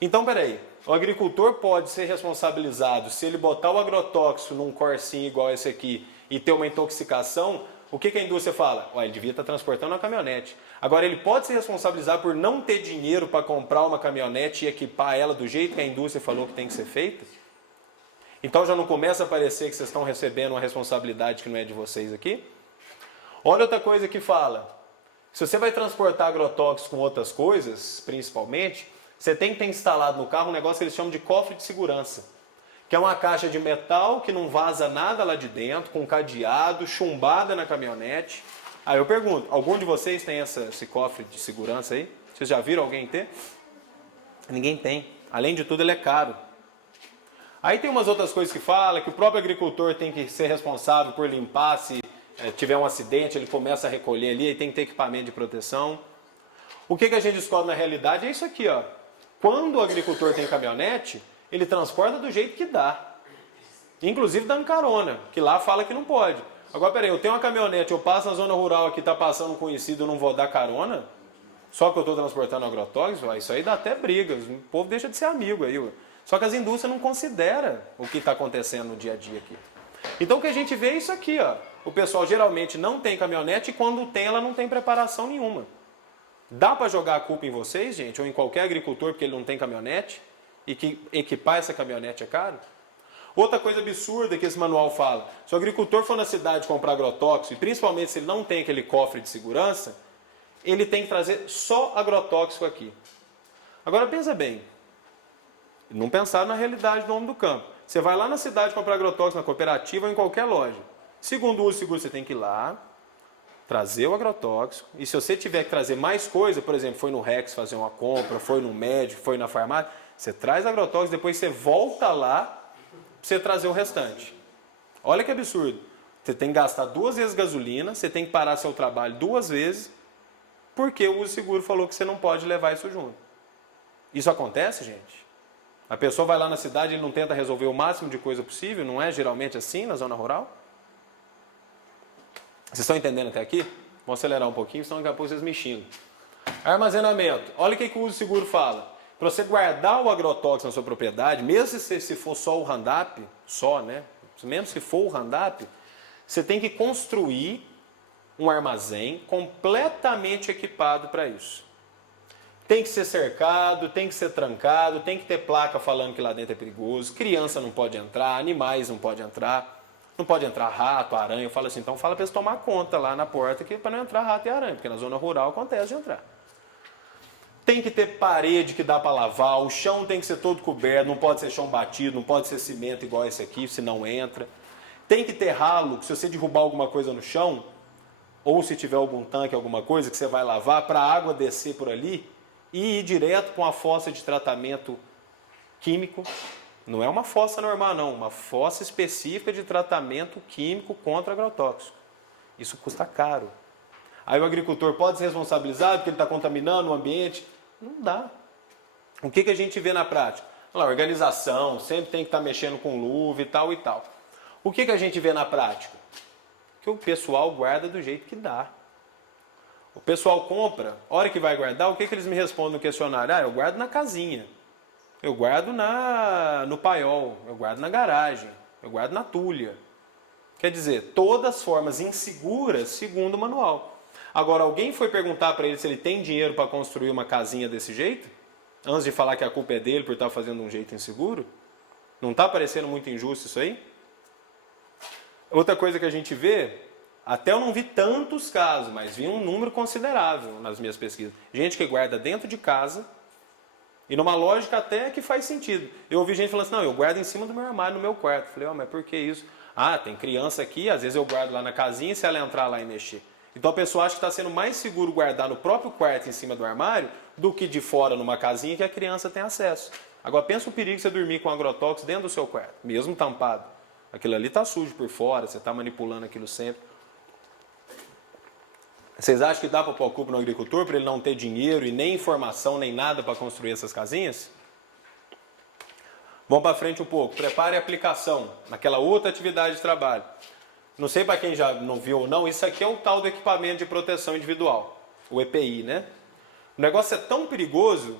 Então, peraí, o agricultor pode ser responsabilizado se ele botar o agrotóxico num corsinho igual esse aqui e ter uma intoxicação. O que a indústria fala? Ele devia estar transportando uma caminhonete. Agora, ele pode se responsabilizar por não ter dinheiro para comprar uma caminhonete e equipar ela do jeito que a indústria falou que tem que ser feita? Então já não começa a parecer que vocês estão recebendo uma responsabilidade que não é de vocês aqui? Olha outra coisa que fala. Se você vai transportar agrotóxicos com outras coisas, principalmente, você tem que ter instalado no carro um negócio que eles chamam de cofre de segurança. Que é uma caixa de metal que não vaza nada lá de dentro, com cadeado, chumbada na caminhonete. Aí eu pergunto, algum de vocês tem esse cofre de segurança aí? Vocês já viram alguém ter? Ninguém tem. Além de tudo, ele é caro. Aí tem umas outras coisas que fala que o próprio agricultor tem que ser responsável por limpar, se tiver um acidente, ele começa a recolher ali, e tem que ter equipamento de proteção. O que a gente descobre na realidade é isso aqui, ó. Quando o agricultor tem caminhonete, ele transporta do jeito que dá. Inclusive dando carona, que lá fala que não pode. Agora, peraí, eu tenho uma caminhonete, eu passo na zona rural aqui, tá passando um conhecido, eu não vou dar carona? Só que eu estou transportando agrotóxicos? Isso aí dá até brigas, o povo deixa de ser amigo aí, ué. Só que as indústrias não consideram o que está acontecendo no dia a dia aqui. Então o que a gente vê é isso aqui, ó. O pessoal geralmente não tem caminhonete e quando tem, ela não tem preparação nenhuma. Dá para jogar a culpa em vocês, gente, ou em qualquer agricultor porque ele não tem caminhonete e que equipar essa caminhonete é caro? Outra coisa absurda que esse manual fala, se o agricultor for na cidade comprar agrotóxico, e principalmente se ele não tem aquele cofre de segurança, ele tem que trazer só agrotóxico aqui. Agora pensa bem, não pensaram na realidade do homem do campo. Você vai lá na cidade comprar agrotóxico, na cooperativa ou em qualquer loja. Segundo o uso seguro, você tem que ir lá, trazer o agrotóxico. E se você tiver que trazer mais coisa, por exemplo, foi no Rex fazer uma compra, foi no médico, foi na farmácia, você traz agrotóxico, depois você volta lá para você trazer o restante. Olha que absurdo. Você tem que gastar 2 vezes gasolina, você tem que parar seu trabalho 2 vezes, porque o uso seguro falou que você não pode levar isso junto. Isso acontece, gente? A pessoa vai lá na cidade e não tenta resolver o máximo de coisa possível? Não é geralmente assim na zona rural? Vocês estão entendendo até aqui? Vou acelerar um pouquinho, senão daqui a pouco vocês me xingam. Armazenamento. Olha o que o uso seguro fala. Para você guardar o agrotóxico na sua propriedade, mesmo se for só o Roundup, mesmo se for o Roundup, você tem que construir um armazém completamente equipado para isso. Tem que ser cercado, tem que ser trancado, tem que ter placa falando que lá dentro é perigoso, criança não pode entrar, animais não podem entrar, não pode entrar rato, aranha. Eu falo assim, então fala para eles tomar conta lá na porta para não entrar rato e aranha, porque na zona rural acontece de entrar. Tem que ter parede que dá para lavar, o chão tem que ser todo coberto, não pode ser chão batido, não pode ser cimento igual esse aqui, senão entra. Tem que ter ralo, que se você derrubar alguma coisa no chão, ou se tiver algum tanque, alguma coisa que você vai lavar, para a água descer por ali e ir direto para uma fossa de tratamento químico. Não é uma fossa normal, não. Uma fossa específica de tratamento químico contra agrotóxico. Isso custa caro. Aí o agricultor pode ser responsabilizado porque ele está contaminando o ambiente? Não dá. O que a gente vê na prática? Olha lá, organização, sempre tem que estar mexendo com luva e tal e tal. O que a gente vê na prática? Que o pessoal guarda do jeito que dá. O pessoal compra, a hora que vai guardar, o que eles me respondem no questionário? Eu guardo na casinha, eu guardo no paiol, eu guardo na garagem, eu guardo na tulha. Quer dizer, todas as formas inseguras segundo o manual. Agora, alguém foi perguntar para ele se ele tem dinheiro para construir uma casinha desse jeito? Antes de falar que a culpa é dele por estar fazendo de um jeito inseguro? Não está parecendo muito injusto isso aí? Outra coisa que a gente vê, até eu não vi tantos casos, mas vi um número considerável nas minhas pesquisas. Gente que guarda dentro de casa e numa lógica até que faz sentido. Eu ouvi gente falando assim, não, eu guardo em cima do meu armário, no meu quarto. Eu falei, mas por que isso? Tem criança aqui, às vezes eu guardo lá na casinha se ela entrar lá e mexer. Então a pessoa acha que está sendo mais seguro guardar no próprio quarto em cima do armário do que de fora numa casinha que a criança tem acesso. Agora pensa o perigo de você dormir com agrotóxico dentro do seu quarto, mesmo tampado. Aquilo ali está sujo por fora, você está manipulando aquilo sempre. Vocês acham que dá para pôr a culpa no agricultor para ele não ter dinheiro e nem informação, nem nada para construir essas casinhas? Vamos para frente um pouco. Prepare a aplicação naquela outra atividade de trabalho. Não sei para quem já não viu ou não, isso aqui é o tal do equipamento de proteção individual, o EPI, né? O negócio é tão perigoso,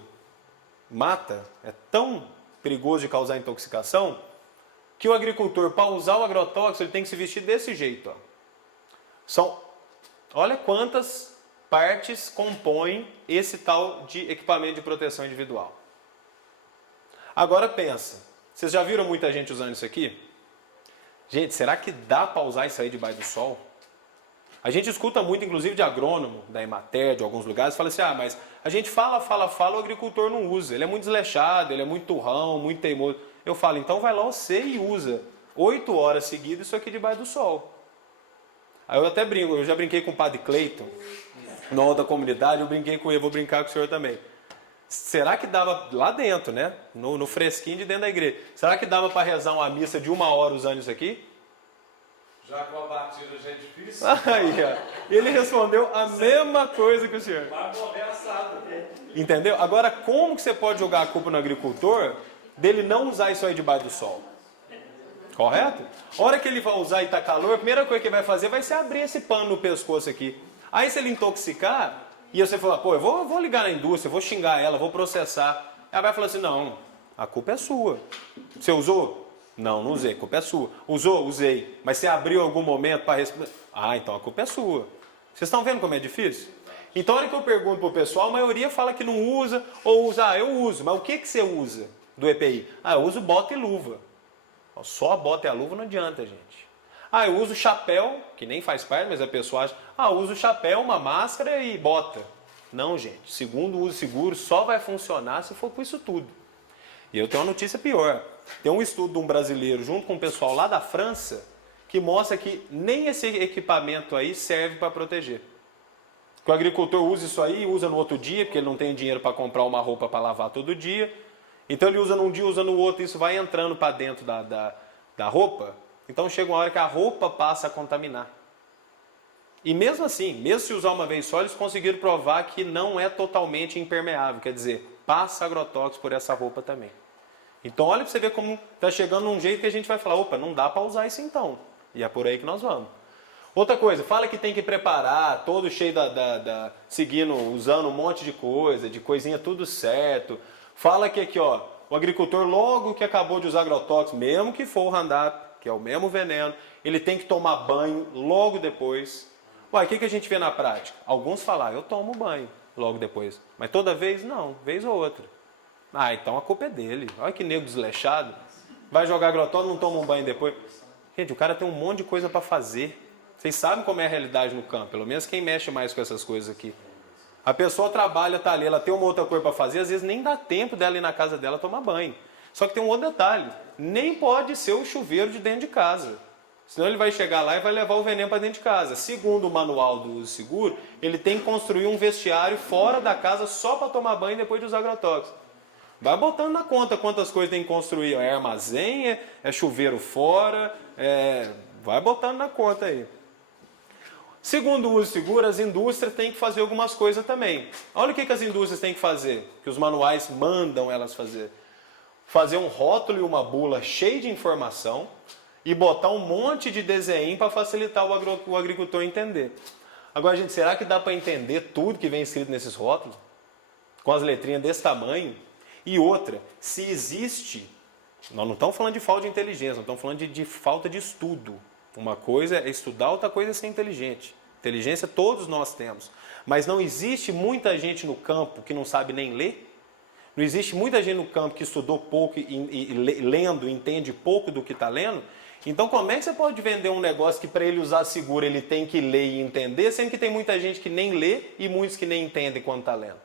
mata, é tão perigoso de causar intoxicação, que o agricultor, para usar o agrotóxico, ele tem que se vestir desse jeito. Olha quantas partes compõem esse tal de equipamento de proteção individual. Agora pensa, Vocês já viram muita gente usando isso aqui? Gente, será que dá para usar isso aí debaixo do sol? A gente escuta muito, inclusive, de agrônomo, da Emater, de alguns lugares, fala assim, mas a gente fala, o agricultor não usa. Ele é muito desleixado, ele é muito turrão, muito teimoso. Eu falo, então vai lá você e usa 8 horas seguidas isso aqui debaixo do sol. Aí eu até brinco, eu já brinquei com o padre Cleiton, na outra comunidade, eu brinquei com ele, vou brincar com o senhor também. Será que dava, lá dentro, né, no fresquinho de dentro da igreja, será que dava para rezar uma missa de 1 hora usando isso aqui? Já com a batida já é difícil. Aí, ó. Ele respondeu a mesma coisa que o senhor. Vai morrer assado. Entendeu? Agora, como que você pode jogar a culpa no agricultor dele não usar isso aí debaixo do sol? Correto? A hora que ele vai usar e tá calor, a primeira coisa que ele vai fazer vai ser abrir esse pano no pescoço aqui. Aí se ele intoxicar, e você falar, eu vou ligar na indústria, vou xingar ela, vou processar. Ela vai falar assim, não, a culpa é sua. Você usou? Não usei, a culpa é sua. Usou? Usei. Mas você abriu algum momento para responder? Então a culpa é sua. Vocês estão vendo como é difícil? Então, a hora que eu pergunto para o pessoal, a maioria fala que não usa, ou usa, eu uso. Mas o que você usa do EPI? Eu uso bota e luva. Só a bota e a luva não adianta, gente. Eu uso chapéu, que nem faz parte, mas a pessoa acha, eu uso chapéu, uma máscara e bota. Não, gente. Segundo o uso seguro, só vai funcionar se for com isso tudo. E eu tenho uma notícia pior. Tem um estudo de um brasileiro, junto com o pessoal lá da França, que mostra que nem esse equipamento aí serve para proteger. Que o agricultor usa isso aí e usa no outro dia, porque ele não tem dinheiro para comprar uma roupa para lavar todo dia. Então ele usa num dia, usa no outro, e isso vai entrando para dentro da roupa. Então chega uma hora que a roupa passa a contaminar. E mesmo assim, mesmo se usar uma vez só, eles conseguiram provar que não é totalmente impermeável. Quer dizer, passa agrotóxico por essa roupa também. Então olha para você ver como está chegando num jeito que a gente vai falar, não dá para usar isso então. E é por aí que nós vamos. Outra coisa, fala que tem que preparar, todo cheio seguindo, usando um monte de coisinha tudo certo. Fala que aqui, o agricultor logo que acabou de usar agrotóxico, mesmo que for o Roundup, que é o mesmo veneno, ele tem que tomar banho logo depois. O que a gente vê na prática? Alguns falam, eu tomo banho logo depois. Mas toda vez? Não, vez ou outra. Então a culpa é dele. Olha que nego desleixado. Vai jogar agrotóxico, não toma um banho depois. Gente, o cara tem um monte de coisa para fazer. Vocês sabem como é a realidade no campo, pelo menos quem mexe mais com essas coisas aqui. A pessoa trabalha, tá ali, ela tem uma outra coisa para fazer, às vezes nem dá tempo dela ir na casa dela tomar banho. Só que tem um outro detalhe, nem pode ser o chuveiro de dentro de casa. Senão ele vai chegar lá e vai levar o veneno para dentro de casa. Segundo o manual do uso seguro, ele tem que construir um vestiário fora da casa só para tomar banho depois de usar agrotóxico. Vai botando na conta quantas coisas tem que construir. É armazém, é chuveiro fora, vai botando na conta aí. Segundo o uso seguro, as indústrias têm que fazer algumas coisas também. Olha o que as indústrias têm que fazer, que os manuais mandam elas fazer. Fazer um rótulo e uma bula cheio de informação e botar um monte de desenho para facilitar o agricultor entender. Agora, gente, será que dá para entender tudo que vem escrito nesses rótulos? Com as letrinhas desse tamanho? E outra, se existe, nós não estamos falando de falta de inteligência, nós estamos falando de falta de estudo. Uma coisa é estudar, outra coisa é ser inteligente. Inteligência todos nós temos. Mas não existe muita gente no campo que não sabe nem ler? Não existe muita gente no campo que estudou pouco e lendo, entende pouco do que está lendo? Então como é que você pode vender um negócio que para ele usar seguro ele tem que ler e entender, sendo que tem muita gente que nem lê e muitos que nem entendem quando está lendo?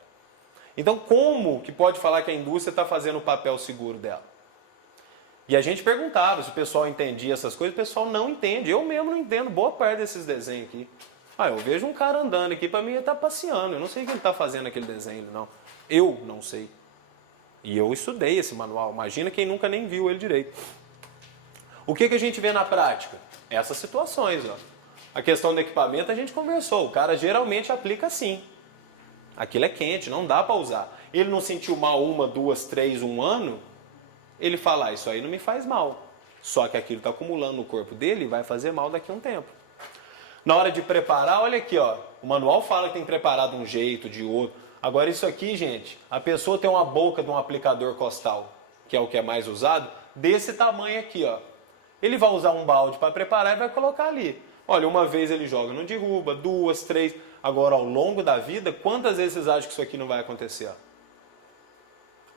Então como que pode falar que a indústria está fazendo o papel seguro dela? E a gente perguntava se o pessoal entendia essas coisas, o pessoal não entende. Eu mesmo não entendo boa parte desses desenhos aqui. Eu vejo um cara andando aqui, para mim ele está passeando. Eu não sei o que ele está fazendo aquele desenho, não. Eu não sei. E eu estudei esse manual. Imagina quem nunca nem viu ele direito. O que a gente vê na prática? Essas situações. A questão do equipamento a gente conversou. O cara geralmente aplica assim. Aquilo é quente, não dá para usar. Ele não sentiu mal 1, 2, 3, 1 ano... Ele fala, isso aí não me faz mal. Só que aquilo está acumulando no corpo dele e vai fazer mal daqui a um tempo. Na hora de preparar, olha aqui, o manual fala que tem que preparar de um jeito, de outro. Agora isso aqui, gente, a pessoa tem uma boca de um aplicador costal, que é o que é mais usado, desse tamanho aqui, Ele vai usar um balde para preparar e vai colocar ali. Olha, uma vez ele joga, não derruba, 2, 3. Agora, ao longo da vida, quantas vezes vocês acham que isso aqui não vai acontecer?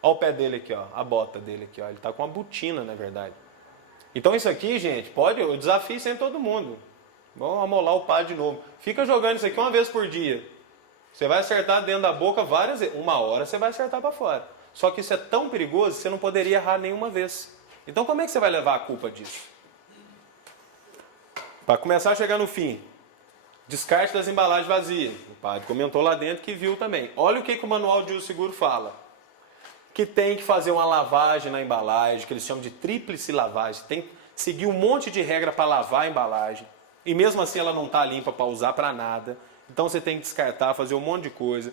Olha o pé dele aqui, ó, a bota dele aqui, ó. Ele está com uma botina, na verdade. Então isso aqui, gente, eu desafio isso em todo mundo. Vamos amolar o pá de novo. Fica jogando isso aqui uma vez por dia. Você vai acertar dentro da boca várias vezes. Uma hora você vai acertar para fora. Só que isso é tão perigoso que você não poderia errar nenhuma vez. Então como é que você vai levar a culpa disso? Para começar a chegar no fim. Descarte das embalagens vazias. O padre comentou lá dentro que viu também. Olha o que o manual de uso seguro fala. Que tem que fazer uma lavagem na embalagem, que eles chamam de tríplice lavagem. Tem que seguir um monte de regra para lavar a embalagem. E mesmo assim ela não está limpa para usar para nada. Então você tem que descartar, fazer um monte de coisa.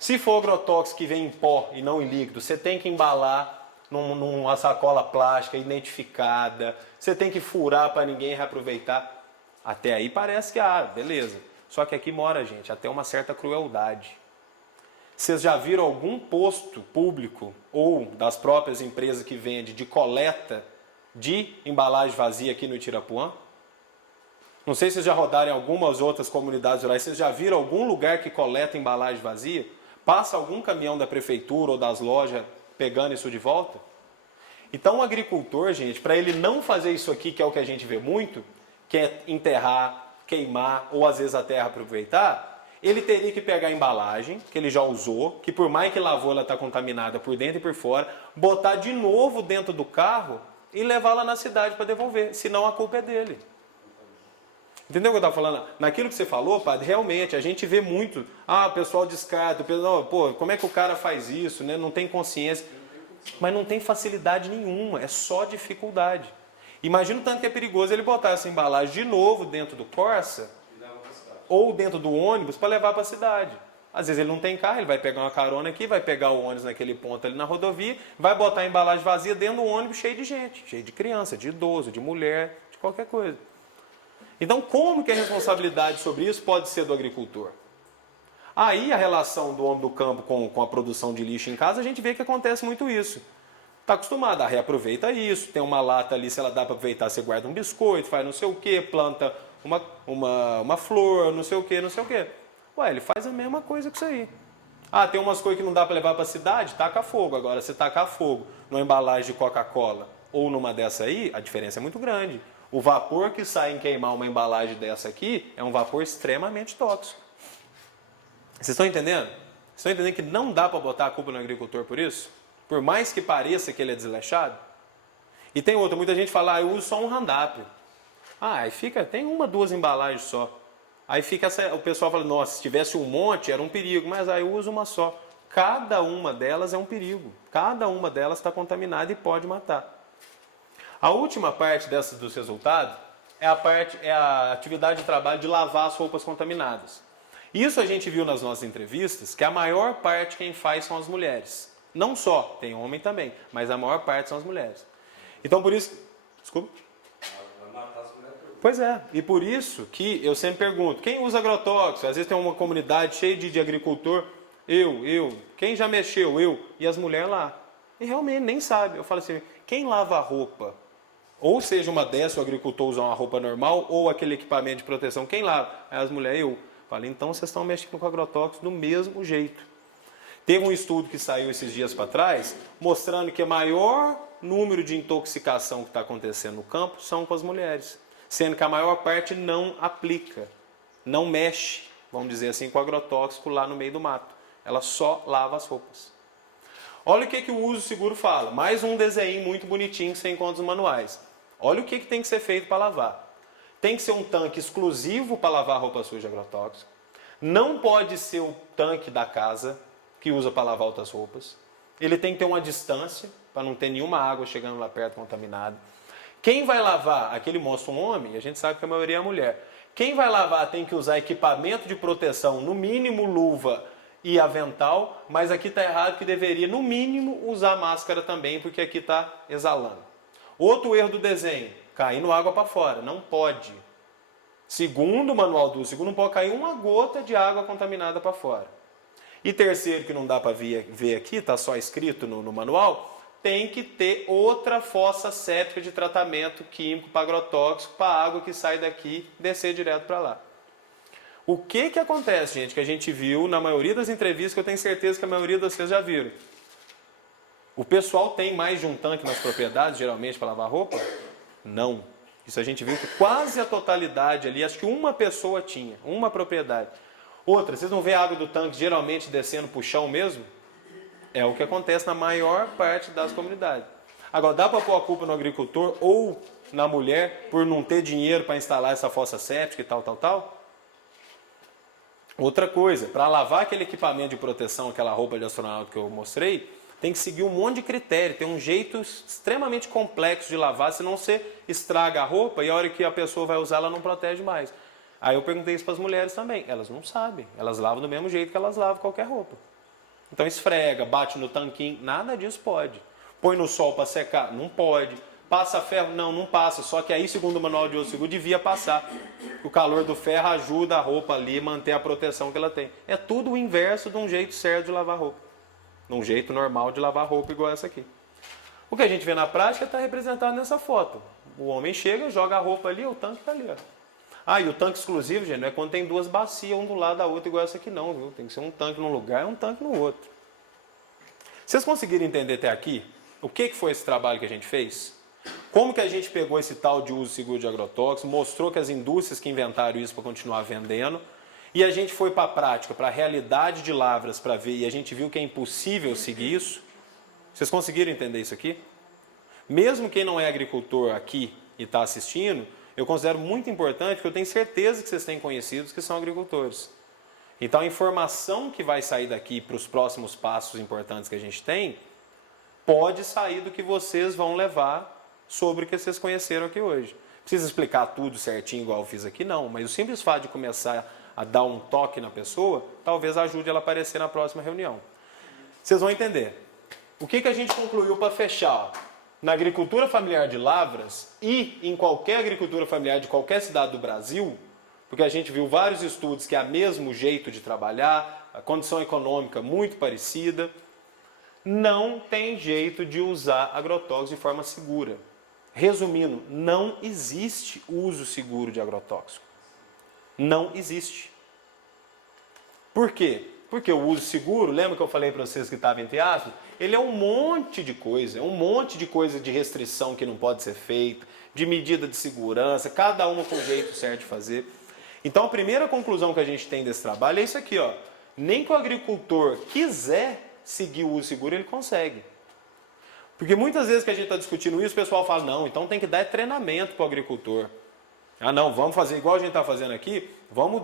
Se for agrotóxico que vem em pó e não em líquido, você tem que embalar numa sacola plástica identificada. Você tem que furar para ninguém reaproveitar. Até aí parece que, beleza. Só que aqui mora, gente, até uma certa crueldade. Vocês já viram algum posto público ou das próprias empresas que vendem de coleta de embalagem vazia aqui no Itirapuã? Não sei se vocês já rodaram em algumas outras comunidades rurais. Vocês já viram algum lugar que coleta embalagem vazia? Passa algum caminhão da prefeitura ou das lojas pegando isso de volta? Então o agricultor, gente, para ele não fazer isso aqui, que é o que a gente vê muito, que é enterrar, queimar ou às vezes até aproveitar, ele teria que pegar a embalagem, que ele já usou, que por mais que lavou ela está contaminada por dentro e por fora, botar de novo dentro do carro e levá-la na cidade para devolver, senão a culpa é dele. Entendeu o que eu estava falando? Naquilo que você falou, padre, realmente, a gente vê muito, o pessoal descarta, como é que o cara faz isso, né? Não tem consciência, mas não tem facilidade nenhuma, é só dificuldade. Imagina o tanto que é perigoso ele botar essa embalagem de novo dentro do Corsa, ou dentro do ônibus para levar para a cidade. Às vezes ele não tem carro, ele vai pegar uma carona aqui, vai pegar o ônibus naquele ponto ali na rodovia, vai botar a embalagem vazia dentro do ônibus cheio de gente, cheio de criança, de idoso, de mulher, de qualquer coisa. Então como que a responsabilidade sobre isso pode ser do agricultor? Aí a relação do homem do campo com a produção de lixo em casa, a gente vê que acontece muito isso. Está acostumado, reaproveita isso, tem uma lata ali, se ela dá para aproveitar, você guarda um biscoito, faz não sei o que, planta uma flor, não sei o que, não sei o que. Ué, ele faz a mesma coisa que isso aí. Tem umas coisas que não dá para levar para a cidade, taca fogo. Agora, se tacar fogo numa embalagem de Coca-Cola ou numa dessa aí, a diferença é muito grande. O vapor que sai em queimar uma embalagem dessa aqui é um vapor extremamente tóxico. Vocês estão entendendo? Vocês estão entendendo que não dá para botar a culpa no agricultor por isso? Por mais que pareça que ele é desleixado? E tem outra, muita gente fala, eu uso só um Roundup. Aí tem uma, duas embalagens só. Aí o pessoal fala, nossa, se tivesse um monte era um perigo, mas aí eu uso uma só. Cada uma delas é um perigo. Cada uma delas está contaminada e pode matar. A última parte dos resultados é a atividade de trabalho de lavar as roupas contaminadas. Isso a gente viu nas nossas entrevistas, que a maior parte quem faz são as mulheres. Não só, tem homem também, mas a maior parte são as mulheres. Então por isso... Desculpa. Pois é, e por isso que eu sempre pergunto, quem usa agrotóxico? Às vezes tem uma comunidade cheia de agricultor, quem já mexeu? Eu, e as mulheres lá. E realmente nem sabe. Eu falo assim, quem lava a roupa? Ou seja, uma dessa, o agricultor usa uma roupa normal, ou aquele equipamento de proteção, quem lava? Aí as mulheres, eu. Falei, então vocês estão mexendo com agrotóxico do mesmo jeito. Teve um estudo que saiu esses dias para trás, mostrando que o maior número de intoxicação que está acontecendo no campo são com as mulheres. Sendo que a maior parte não aplica, não mexe, vamos dizer assim, com o agrotóxico lá no meio do mato. Ela só lava as roupas. Olha o que o uso seguro fala. Mais um desenho muito bonitinho que você encontra nos manuais. Olha o que tem que ser feito para lavar. Tem que ser um tanque exclusivo para lavar roupa suja de agrotóxico. Não pode ser o tanque da casa que usa para lavar outras roupas. Ele tem que ter uma distância para não ter nenhuma água chegando lá perto contaminada. Quem vai lavar? Aquele mostra um homem, e a gente sabe que a maioria é mulher. Quem vai lavar tem que usar equipamento de proteção, no mínimo luva e avental, mas aqui está errado que deveria, no mínimo, usar máscara também, porque aqui está exalando. Outro erro do desenho, caindo água para fora, não pode. Segundo o manual do uso seguro, não pode cair uma gota de água contaminada para fora. E terceiro, que não dá para ver aqui, está só escrito no manual, tem que ter outra fossa séptica de tratamento químico para agrotóxico, para a água que sai daqui descer direto para lá. O que acontece, gente, que a gente viu na maioria das entrevistas, que eu tenho certeza que a maioria de vocês já viram. O pessoal tem mais de um tanque nas propriedades, geralmente, para lavar roupa? Não. Isso a gente viu que quase a totalidade ali, acho que uma pessoa tinha, uma propriedade. Outra, vocês não vê a água do tanque geralmente descendo para o chão mesmo? É o que acontece na maior parte das comunidades. Agora, dá para pôr a culpa no agricultor ou na mulher por não ter dinheiro para instalar essa fossa séptica e tal? Outra coisa, para lavar aquele equipamento de proteção, aquela roupa de astronauta que eu mostrei, tem que seguir um monte de critério, tem um jeito extremamente complexo de lavar, senão você estraga a roupa e a hora que a pessoa vai usar ela não protege mais. Aí eu perguntei isso para as mulheres também, elas não sabem, elas lavam do mesmo jeito que elas lavam qualquer roupa. Então esfrega, bate no tanquinho, nada disso pode. Põe no sol para secar, não pode. Passa ferro, não passa, só que aí segundo o manual de uso seguro devia passar. O calor do ferro ajuda a roupa ali a manter a proteção que ela tem. É tudo o inverso de um jeito certo de lavar roupa. De um jeito normal de lavar roupa igual essa aqui. O que a gente vê na prática está representado nessa foto. O homem chega, joga a roupa ali, o tanque está ali. Ó. Ah, e o tanque exclusivo, gente, não é quando tem duas bacias, um do lado da outra igual essa aqui não, viu? Tem que ser um tanque num lugar e um tanque no outro. Vocês conseguiram entender até aqui o que foi esse trabalho que a gente fez? Como que a gente pegou esse tal de uso seguro de agrotóxicos, mostrou que as indústrias que inventaram isso para continuar vendendo, e a gente foi para a prática, para a realidade de Lavras para ver, e a gente viu que é impossível seguir isso? Vocês conseguiram entender isso aqui? Mesmo quem não é agricultor aqui e está assistindo, eu considero muito importante, porque eu tenho certeza que vocês têm conhecidos que são agricultores. Então a informação que vai sair daqui para os próximos passos importantes que a gente tem, pode sair do que vocês vão levar sobre o que vocês conheceram aqui hoje. Precisa explicar tudo certinho igual eu fiz aqui? Não, mas o simples fato de começar a dar um toque na pessoa, talvez ajude ela a aparecer na próxima reunião. Vocês vão entender. O que a gente concluiu para fechar? Na agricultura familiar de Lavras e em qualquer agricultura familiar de qualquer cidade do Brasil, porque a gente viu vários estudos que é o mesmo jeito de trabalhar, a condição econômica muito parecida, não tem jeito de usar agrotóxicos de forma segura. Resumindo, não existe uso seguro de agrotóxico. Não existe. Por quê? Porque o uso seguro, lembra que eu falei para vocês que estava entre aspas? Ele é um monte de coisa de restrição que não pode ser feita, de medida de segurança, cada uma com o jeito certo de fazer. Então a primeira conclusão que a gente tem desse trabalho é isso aqui, ó. Nem que o agricultor quiser seguir o uso seguro, ele consegue. Porque muitas vezes que a gente está discutindo isso, o pessoal fala, não, então tem que dar treinamento para o agricultor. Ah não, vamos fazer igual a gente está fazendo aqui, vamos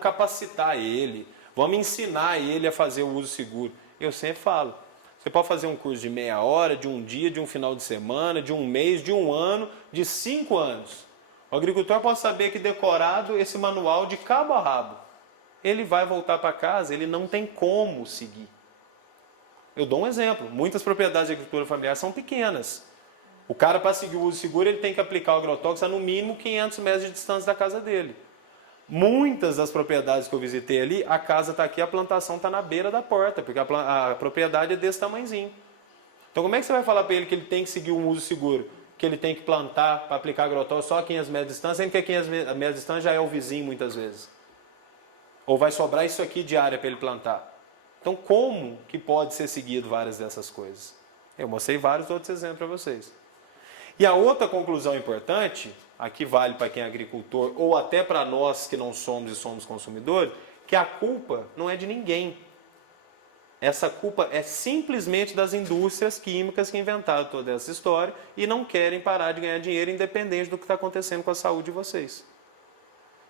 capacitar ele, vamos ensinar ele a fazer o uso seguro. Eu sempre falo, você pode fazer um curso de meia hora, de um dia, de um final de semana, de um mês, de um ano, de 5 anos. O agricultor pode saber que decorado esse manual de cabo a rabo. Ele vai voltar para casa, ele não tem como seguir. Eu dou um exemplo, muitas propriedades de agricultura familiar são pequenas. O cara, para seguir o uso seguro, ele tem que aplicar o agrotóxico a no mínimo 500 metros de distância da casa dele. Muitas das propriedades que eu visitei ali, a casa está aqui, a plantação está na beira da porta, porque a propriedade é desse tamanhozinho. Então como é que você vai falar para ele que ele tem que seguir um uso seguro? Que ele tem que plantar para aplicar agrotóxico só a 500 metros de distância, sendo que a 500 metros de distância já é o vizinho muitas vezes. Ou vai sobrar isso aqui de área para ele plantar. Então como que pode ser seguido várias dessas coisas? Eu mostrei vários outros exemplos para vocês. E a outra conclusão importante, aqui vale para quem é agricultor ou até para nós que não somos e somos consumidores, que a culpa não é de ninguém. Essa culpa é simplesmente das indústrias químicas que inventaram toda essa história e não querem parar de ganhar dinheiro independente do que está acontecendo com a saúde de vocês.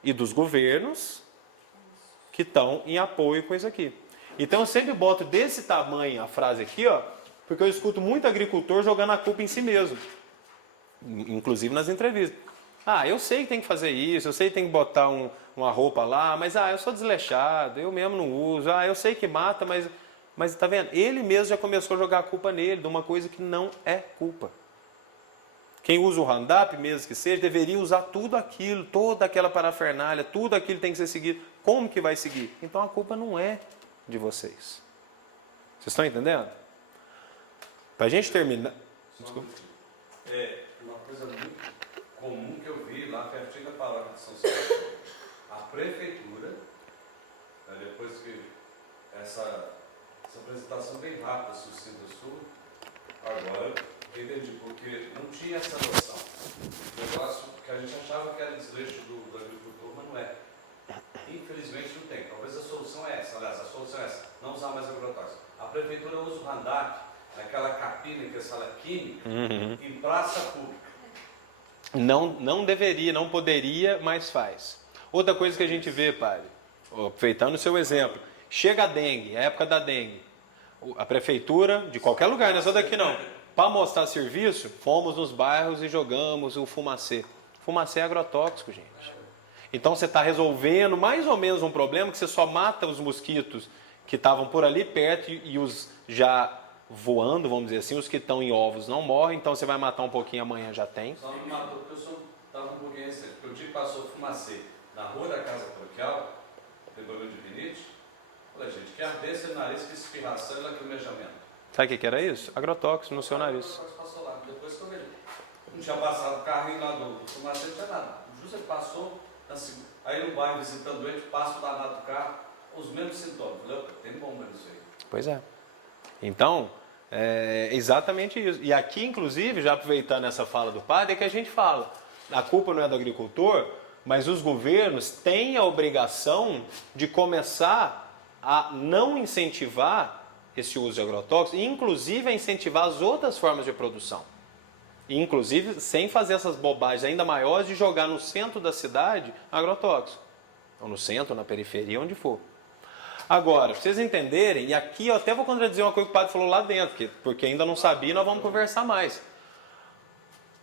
E dos governos que estão em apoio com isso aqui. Então eu sempre boto desse tamanho a frase aqui, ó, porque eu escuto muito agricultor jogando a culpa em si mesmo. Inclusive nas entrevistas. Ah, eu sei que tem que fazer isso, eu sei que tem que botar uma roupa lá, mas eu sou desleixado, eu mesmo não uso. Eu sei que mata, mas tá vendo? Ele mesmo já começou a jogar a culpa nele de uma coisa que não é culpa. Quem usa o Roundup, mesmo que seja, deveria usar tudo aquilo, toda aquela parafernália, tudo aquilo tem que ser seguido. Como que vai seguir? Então a culpa não é de vocês. Vocês estão entendendo? Para a gente terminar... Desculpa. Uma coisa muito comum que eu vi lá pertinho da paróquia de São Sebastião. A prefeitura, depois que essa apresentação bem rápida, sucinta sua, Agora, eu entendi, porque não tinha essa noção. O negócio que a gente achava que era desleixo do agricultor, mas não é. Infelizmente não tem. Talvez a solução é essa, aliás, a solução é essa, não usar mais agrotóxico. A prefeitura usa o Roundup, aquela capina que é química, em praça pública. Não deveria, não poderia, mas faz. Outra coisa que a gente vê, padre, aproveitando o seu exemplo, chega a dengue, a época da dengue. A prefeitura, de qualquer lugar, não é só daqui não, para mostrar serviço, fomos nos bairros e jogamos o fumacê. Fumacê é agrotóxico, gente. Então você está resolvendo mais ou menos um problema que você só mata os mosquitos que estavam por ali perto e os já voando, vamos dizer assim, os que estão em ovos não morrem, então você vai matar um pouquinho, amanhã já tem. Só não matou porque o senhor estava um pouquinho recente, porque o dia que passou fumacê na rua da casa paroquial, tem problema de rinite, falei, gente, que ardência no nariz, que espirração e lacrimejamento. Sabe o que era isso? Agrotóxico no seu nariz. Passou lá, depois que eu vejo. Não tinha passado o carrinho lá do fumacê, não tinha nada. O José passou, aí no bairro visitando o doente, passa o danado do carro, os mesmos sintomas. Falei, tem bomba nisso aí. Pois é. Então, é exatamente isso. E aqui, inclusive, já aproveitando essa fala do padre, é que a gente fala, a culpa não é do agricultor, mas os governos têm a obrigação de começar a não incentivar esse uso de agrotóxicos, e inclusive a incentivar as outras formas de produção. E, inclusive, sem fazer essas bobagens ainda maiores de jogar no centro da cidade agrotóxico. Ou no centro, na periferia, onde for. Agora, para vocês entenderem, e aqui eu até vou contradizer uma coisa que o padre falou lá dentro, porque ainda não sabia e nós vamos conversar mais.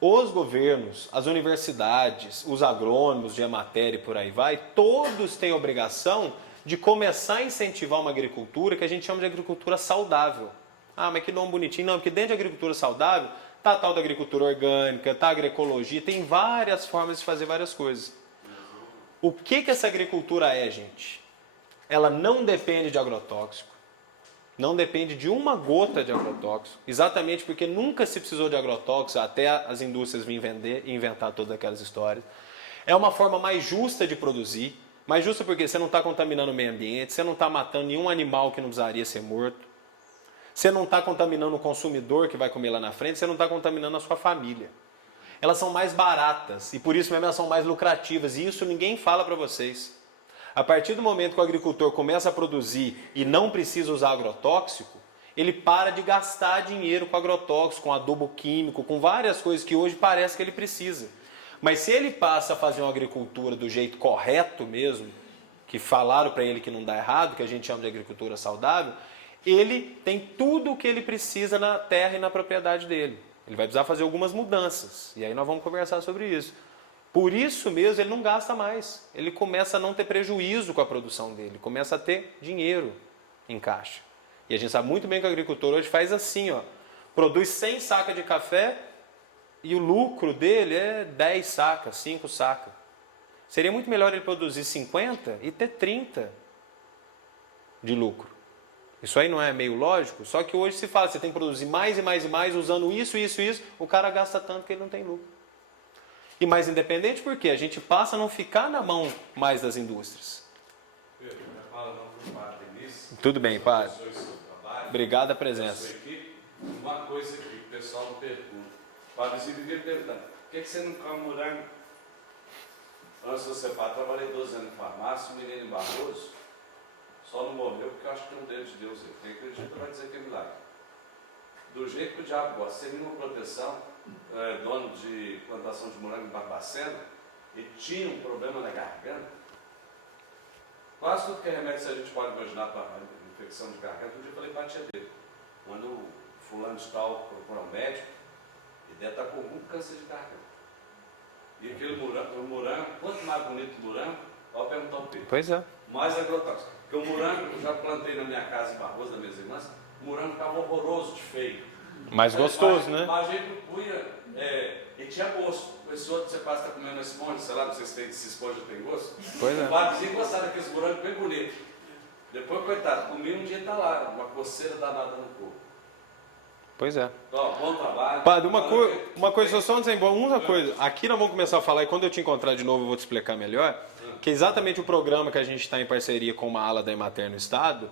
Os governos, as universidades, os agrônomos de Emater e por aí vai, todos têm obrigação de começar a incentivar uma agricultura que a gente chama de agricultura saudável. Ah, mas que nome bonitinho. Não, porque dentro de agricultura saudável está a tal da agricultura orgânica, está a agroecologia, tem várias formas de fazer várias coisas. O que essa agricultura é, gente? Ela não depende de agrotóxico, não depende de uma gota de agrotóxico, exatamente porque nunca se precisou de agrotóxico até as indústrias virem vender e inventar todas aquelas histórias. É uma forma mais justa de produzir, mais justa porque você não está contaminando o meio ambiente, você não está matando nenhum animal que não precisaria ser morto, você não está contaminando o consumidor que vai comer lá na frente, você não está contaminando a sua família. Elas são mais baratas e por isso mesmo elas são mais lucrativas e isso ninguém fala para vocês. A partir do momento que o agricultor começa a produzir e não precisa usar agrotóxico, ele para de gastar dinheiro com agrotóxico, com adubo químico, com várias coisas que hoje parece que ele precisa. Mas se ele passa a fazer uma agricultura do jeito correto mesmo, que falaram para ele que não dá errado, que a gente chama de agricultura saudável, ele tem tudo o que ele precisa na terra e na propriedade dele. Ele vai precisar fazer algumas mudanças, e aí nós vamos conversar sobre isso. Por isso mesmo ele não gasta mais, ele começa a não ter prejuízo com a produção dele, começa a ter dinheiro em caixa. E a gente sabe muito bem que o agricultor hoje faz assim, ó, produz 100 sacas de café e o lucro dele é 10 sacas, 5 sacas. Seria muito melhor ele produzir 50 e ter 30 de lucro. Isso aí não é meio lógico? Só que hoje se fala, você tem que produzir mais e mais e mais, usando isso, o cara gasta tanto que ele não tem lucro. E mais independente porque a gente passa a não ficar na mão mais das indústrias. Tudo bem, padre. Obrigado a presença. Uma coisa que o pessoal me pergunta. Padre, você vivia perguntando, por que você não come morango? Antes de você falar, trabalhei 12 anos em farmácia, o menino em Barroso, só não morreu porque eu acho que tem um dedo de Deus aí. Quem acredita vai dizer que é milagre. Do jeito que o diabo gosta, sem nenhuma proteção, dono de plantação de morango em Barbacena, e tinha um problema na garganta. Quase tudo que é remédio a gente pode imaginar para infecção de garganta, um dia eu falei para a tia dele, quando o fulano de tal procurar um médico, ele deve estar com algum câncer de garganta. E aquele morango, quanto mais bonito o morango, pode perguntar o peito. Pois é. Mais agrotóxico. Porque o morango, eu já plantei na minha casa em Barroso, das minhas irmãs, o morango ficava horroroso de feio. Mais gostoso, né? Mas a gente punha, e tinha gosto. Esse outro você passa, está comendo esponja, sei lá, não sei se esponja tem gosto. Pois é. O padrezinho gostava daqueles morangos bem bonitos. Depois, coitado, comi um dia está lá, uma coceira danada no corpo. Pois é. Ó, bom trabalho. Padre, uma coisa, só antes de ir embora, uma coisa. Aqui nós vamos começar a falar, e quando eu te encontrar de novo eu vou te explicar melhor, que é exatamente o programa que a gente está em parceria com uma ala da Emater no Estado,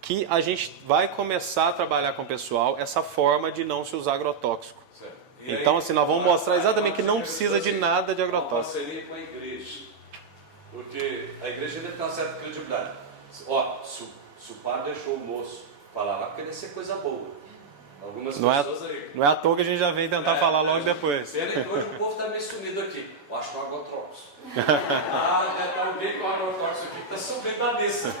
que a gente vai começar a trabalhar com o pessoal essa forma de não se usar agrotóxico. Certo. Então, assim, nós vamos mostrar exatamente que não precisa de nada de Uma agrotóxico. parceria com a igreja. Porque a igreja deve ter uma certa credibilidade. Ó, se o padre deixou o moço falar lá, porque deve ser coisa boa. Algumas pessoas aí. Não é à toa que a gente já vem tentar falar logo depois. Pena que hoje o povo está meio sumido aqui. Eu acho que é o agrotóxico. Deve estar alguém com agrotóxico aqui que está subindo da missa.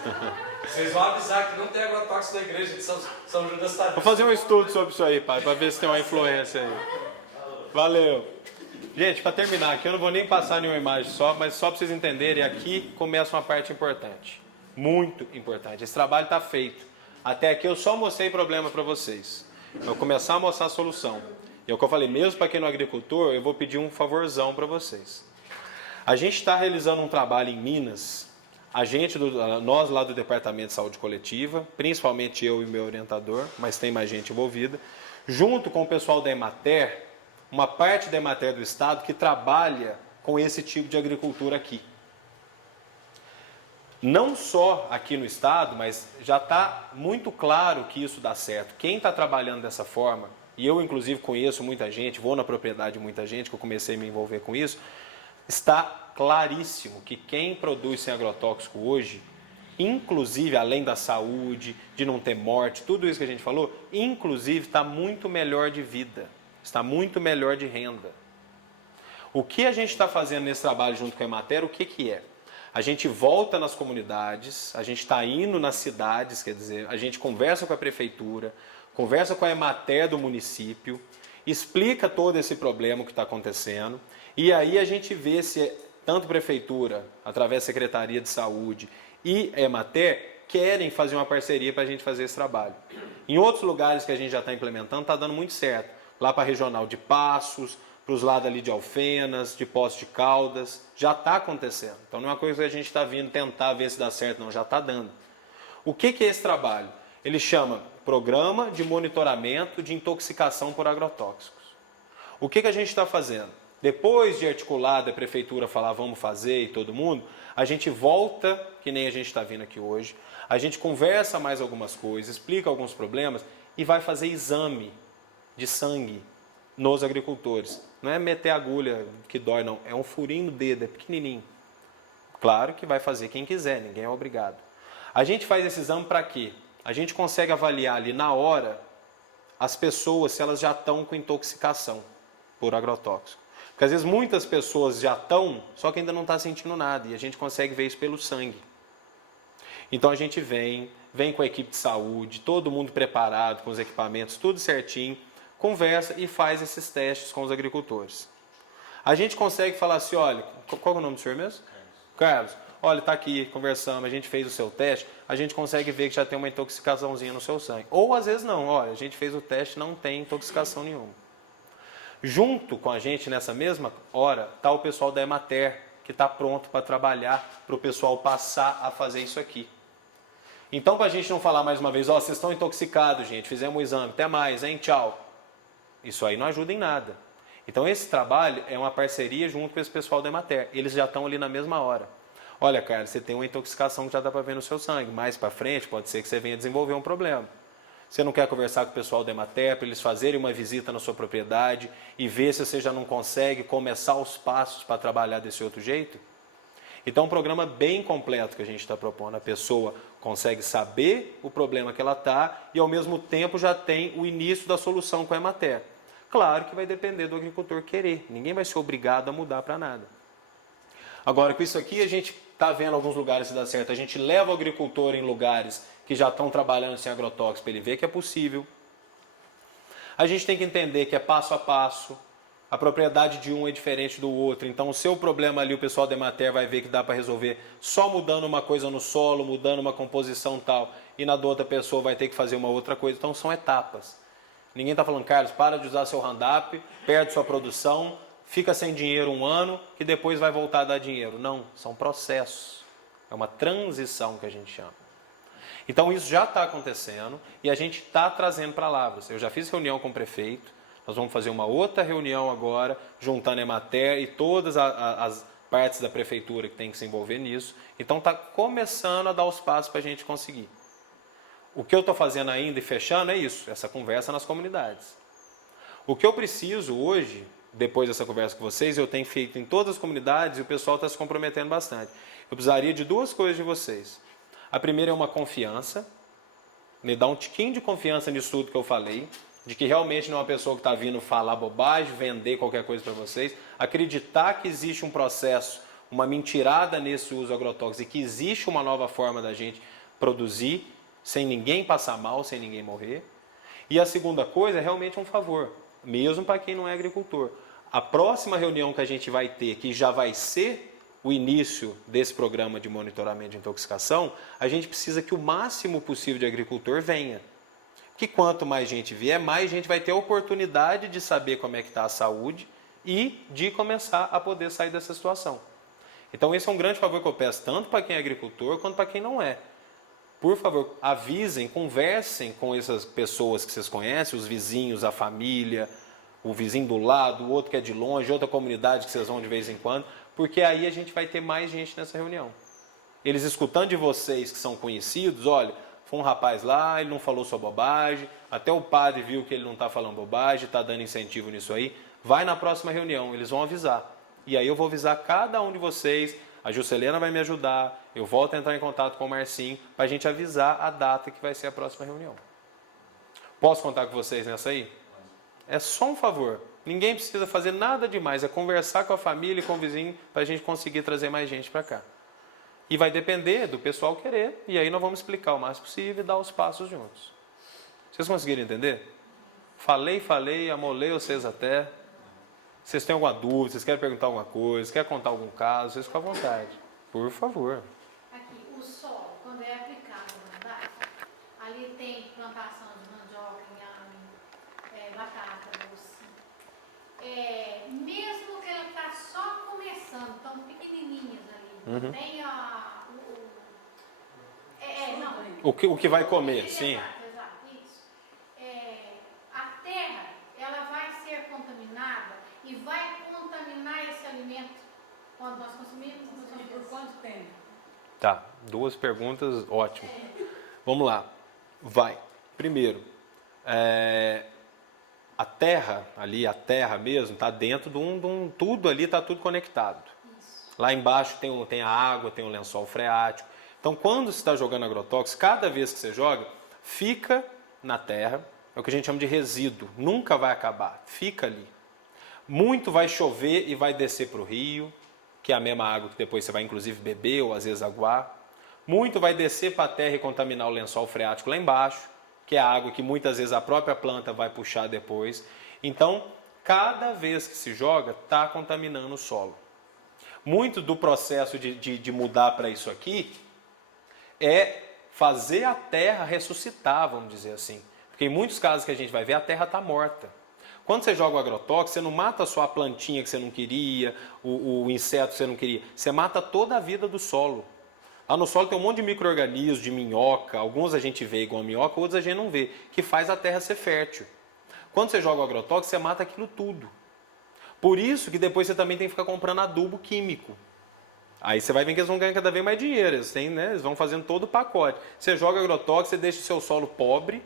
Vocês vão avisar que não tem agrotóxico na igreja de São Judas Tadeu. Vou fazer um estudo sobre isso aí, pai, para ver se tem uma influência aí. Valeu. Gente, para terminar aqui, eu não vou nem passar nenhuma imagem só, mas só para vocês entenderem, aqui começa uma parte importante. Muito importante. Esse trabalho está feito. Até aqui eu só mostrei problema para vocês. Eu vou começar a mostrar a solução. E é o que eu falei, mesmo para quem não é agricultor, eu vou pedir um favorzão para vocês. A gente está realizando um trabalho em Minas, nós lá do Departamento de Saúde Coletiva, principalmente eu e meu orientador, mas tem mais gente envolvida, junto com o pessoal da Emater, uma parte da Emater do Estado que trabalha com esse tipo de agricultura aqui. Não só aqui no Estado, mas já está muito claro que isso dá certo. Quem está trabalhando dessa forma, e eu inclusive conheço muita gente, vou na propriedade de muita gente, que eu comecei a me envolver com isso, está claríssimo que quem produz sem agrotóxico hoje, inclusive além da saúde, de não ter morte, tudo isso que a gente falou, inclusive está muito melhor de vida, está muito melhor de renda. O que a gente está fazendo nesse trabalho junto com a Emater, o que é? A gente volta nas comunidades, a gente está indo nas cidades, quer dizer, a gente conversa com a prefeitura, conversa com a Emater do município, explica todo esse problema que está acontecendo, e aí a gente vê se tanto a prefeitura, através da Secretaria de Saúde e a Emater, querem fazer uma parceria para a gente fazer esse trabalho. Em outros lugares que a gente já está implementando, está dando muito certo. Lá para a Regional de Passos, para os lados ali de Alfenas, de Poços de Caldas, já está acontecendo. Então não é uma coisa que a gente está vindo tentar ver se dá certo, não, já está dando. O que é esse trabalho? Ele chama Programa de Monitoramento de Intoxicação por Agrotóxicos. O que a gente está fazendo? Depois de articular da prefeitura falar vamos fazer e todo mundo, a gente volta, que nem a gente está vindo aqui hoje, a gente conversa mais algumas coisas, explica alguns problemas e vai fazer exame de sangue nos agricultores. Não é meter agulha que dói, não. É um furinho no dedo, é pequenininho. Claro que vai fazer quem quiser, ninguém é obrigado. A gente faz esse exame para quê? A gente consegue avaliar ali na hora as pessoas se elas já estão com intoxicação por agrotóxico. Porque às vezes muitas pessoas já estão, só que ainda não está sentindo nada. E a gente consegue ver isso pelo sangue. Então a gente vem com a equipe de saúde, todo mundo preparado, com os equipamentos, tudo certinho, conversa e faz esses testes com os agricultores. A gente consegue falar assim, olha, qual é o nome do senhor mesmo? Carlos. Olha, está aqui, conversamos, a gente fez o seu teste, a gente consegue ver que já tem uma intoxicaçãozinha no seu sangue. Ou às vezes não, olha, a gente fez o teste, não tem intoxicação nenhuma. Junto com a gente, nessa mesma hora, está o pessoal da Emater, que está pronto para trabalhar, para o pessoal passar a fazer isso aqui. Então, para a gente não falar mais uma vez, ó, vocês estão intoxicados, gente, fizemos o exame, até mais, hein, tchau. Isso aí não ajuda em nada. Então, esse trabalho é uma parceria junto com esse pessoal da Emater. Eles já estão ali na mesma hora. Olha, cara, você tem uma intoxicação que já dá para ver no seu sangue. Mais para frente, pode ser que você venha desenvolver um problema. Você não quer conversar com o pessoal da Emater para eles fazerem uma visita na sua propriedade e ver se você já não consegue começar os passos para trabalhar desse outro jeito? Então, é um programa bem completo que a gente está propondo. A pessoa consegue saber o problema que ela está e, ao mesmo tempo, já tem o início da solução com a Emater. Claro que vai depender do agricultor querer. Ninguém vai ser obrigado a mudar para nada. Agora, com isso aqui, a gente está vendo alguns lugares se dá certo. A gente leva o agricultor em lugares que já estão trabalhando sem agrotóxico para ele ver que é possível. A gente tem que entender que é passo a passo. A propriedade de um é diferente do outro. Então, o seu problema ali, o pessoal da Emater vai ver que dá para resolver só mudando uma coisa no solo, mudando uma composição tal. E na da outra pessoa vai ter que fazer uma outra coisa. Então, são etapas. Ninguém está falando, Carlos, para de usar seu Roundup, perde sua produção, fica sem dinheiro um ano, que depois vai voltar a dar dinheiro. Não, são processos. É uma transição que a gente chama. Então, isso já está acontecendo e a gente está trazendo para Lavras. Eu já fiz reunião com o prefeito, nós vamos fazer uma outra reunião agora, juntando a Emater e todas as partes da prefeitura que tem que se envolver nisso. Então, está começando a dar os passos para a gente conseguir. O que eu estou fazendo ainda e fechando é isso, essa conversa nas comunidades. O que eu preciso hoje, depois dessa conversa com vocês, eu tenho feito em todas as comunidades e o pessoal está se comprometendo bastante. Eu precisaria de duas coisas de vocês. A primeira é uma confiança, me dá um tiquinho de confiança nisso tudo que eu falei, de que realmente não é uma pessoa que está vindo falar bobagem, vender qualquer coisa para vocês, acreditar que existe um processo, uma mentirada nesse uso agrotóxico e que existe uma nova forma da gente produzir sem ninguém passar mal, sem ninguém morrer. E a segunda coisa é realmente um favor, mesmo para quem não é agricultor. A próxima reunião que a gente vai ter, que já vai ser o início desse programa de monitoramento de intoxicação, a gente precisa que o máximo possível de agricultor venha. Que quanto mais gente vier, mais gente vai ter a oportunidade de saber como é que está a saúde e de começar a poder sair dessa situação. Então esse é um grande favor que eu peço, tanto para quem é agricultor quanto para quem não é. Por favor, avisem, conversem com essas pessoas que vocês conhecem, os vizinhos, a família, o vizinho do lado, o outro que é de longe, outra comunidade que vocês vão de vez em quando, porque aí a gente vai ter mais gente nessa reunião. Eles escutando de vocês que são conhecidos, olha, foi um rapaz lá, ele não falou sua bobagem, até o padre viu que ele não está falando bobagem, está dando incentivo nisso aí, vai na próxima reunião, eles vão avisar. E aí eu vou avisar cada um de vocês, a Juscelena vai me ajudar, eu volto a entrar em contato com o Marcinho, para a gente avisar a data que vai ser a próxima reunião. Posso contar com vocês nessa aí? É só um favor, ninguém precisa fazer nada demais, é conversar com a família e com o vizinho para a gente conseguir trazer mais gente para cá. E vai depender do pessoal querer, e aí nós vamos explicar o máximo possível e dar os passos juntos. Vocês conseguiram entender? Falei, amolei vocês até. Vocês têm alguma dúvida, vocês querem perguntar alguma coisa, querem contar algum caso, vocês ficam à vontade. Por favor. Aqui, o solo, quando é aplicado na data, ali tem plantação de mandioca, inhame, batata, doce. Mesmo que ela está só começando, tão pequenininhas ali, tem o que vai comer, sim. Exato, isso. A terra, ela vai ser contaminada e vai contaminar esse alimento quando nós consumimos. Por quanto tempo? Tá, duas perguntas, ótimo. Vamos lá. Vai. Primeiro, a terra ali, a terra mesmo, está dentro de um tudo ali, está tudo conectado. Isso. Lá embaixo tem a água, tem o lençol freático. Então, quando você está jogando agrotóxico, cada vez que você joga, fica na terra, é o que a gente chama de resíduo, nunca vai acabar, fica ali. Muito vai chover e vai descer para o rio, que é a mesma água que depois você vai inclusive beber ou às vezes aguar. Muito vai descer para a terra e contaminar o lençol freático lá embaixo, que é a água que muitas vezes a própria planta vai puxar depois. Então, cada vez que se joga, está contaminando o solo. Muito do processo de mudar para isso aqui é fazer a terra ressuscitar, vamos dizer assim. Porque em muitos casos que a gente vai ver, a terra está morta. Quando você joga o agrotóxico, você não mata só a plantinha que você não queria, o inseto que você não queria, você mata toda a vida do solo. Lá no solo tem um monte de micro-organismos, de minhoca, alguns a gente vê igual a minhoca, outros a gente não vê, que faz a terra ser fértil. Quando você joga o agrotóxico, você mata aquilo tudo. Por isso que depois você também tem que ficar comprando adubo químico. Aí você vai ver que eles vão ganhar cada vez mais dinheiro, eles vão fazendo todo o pacote. Você joga agrotóxico, você deixa o seu solo pobre,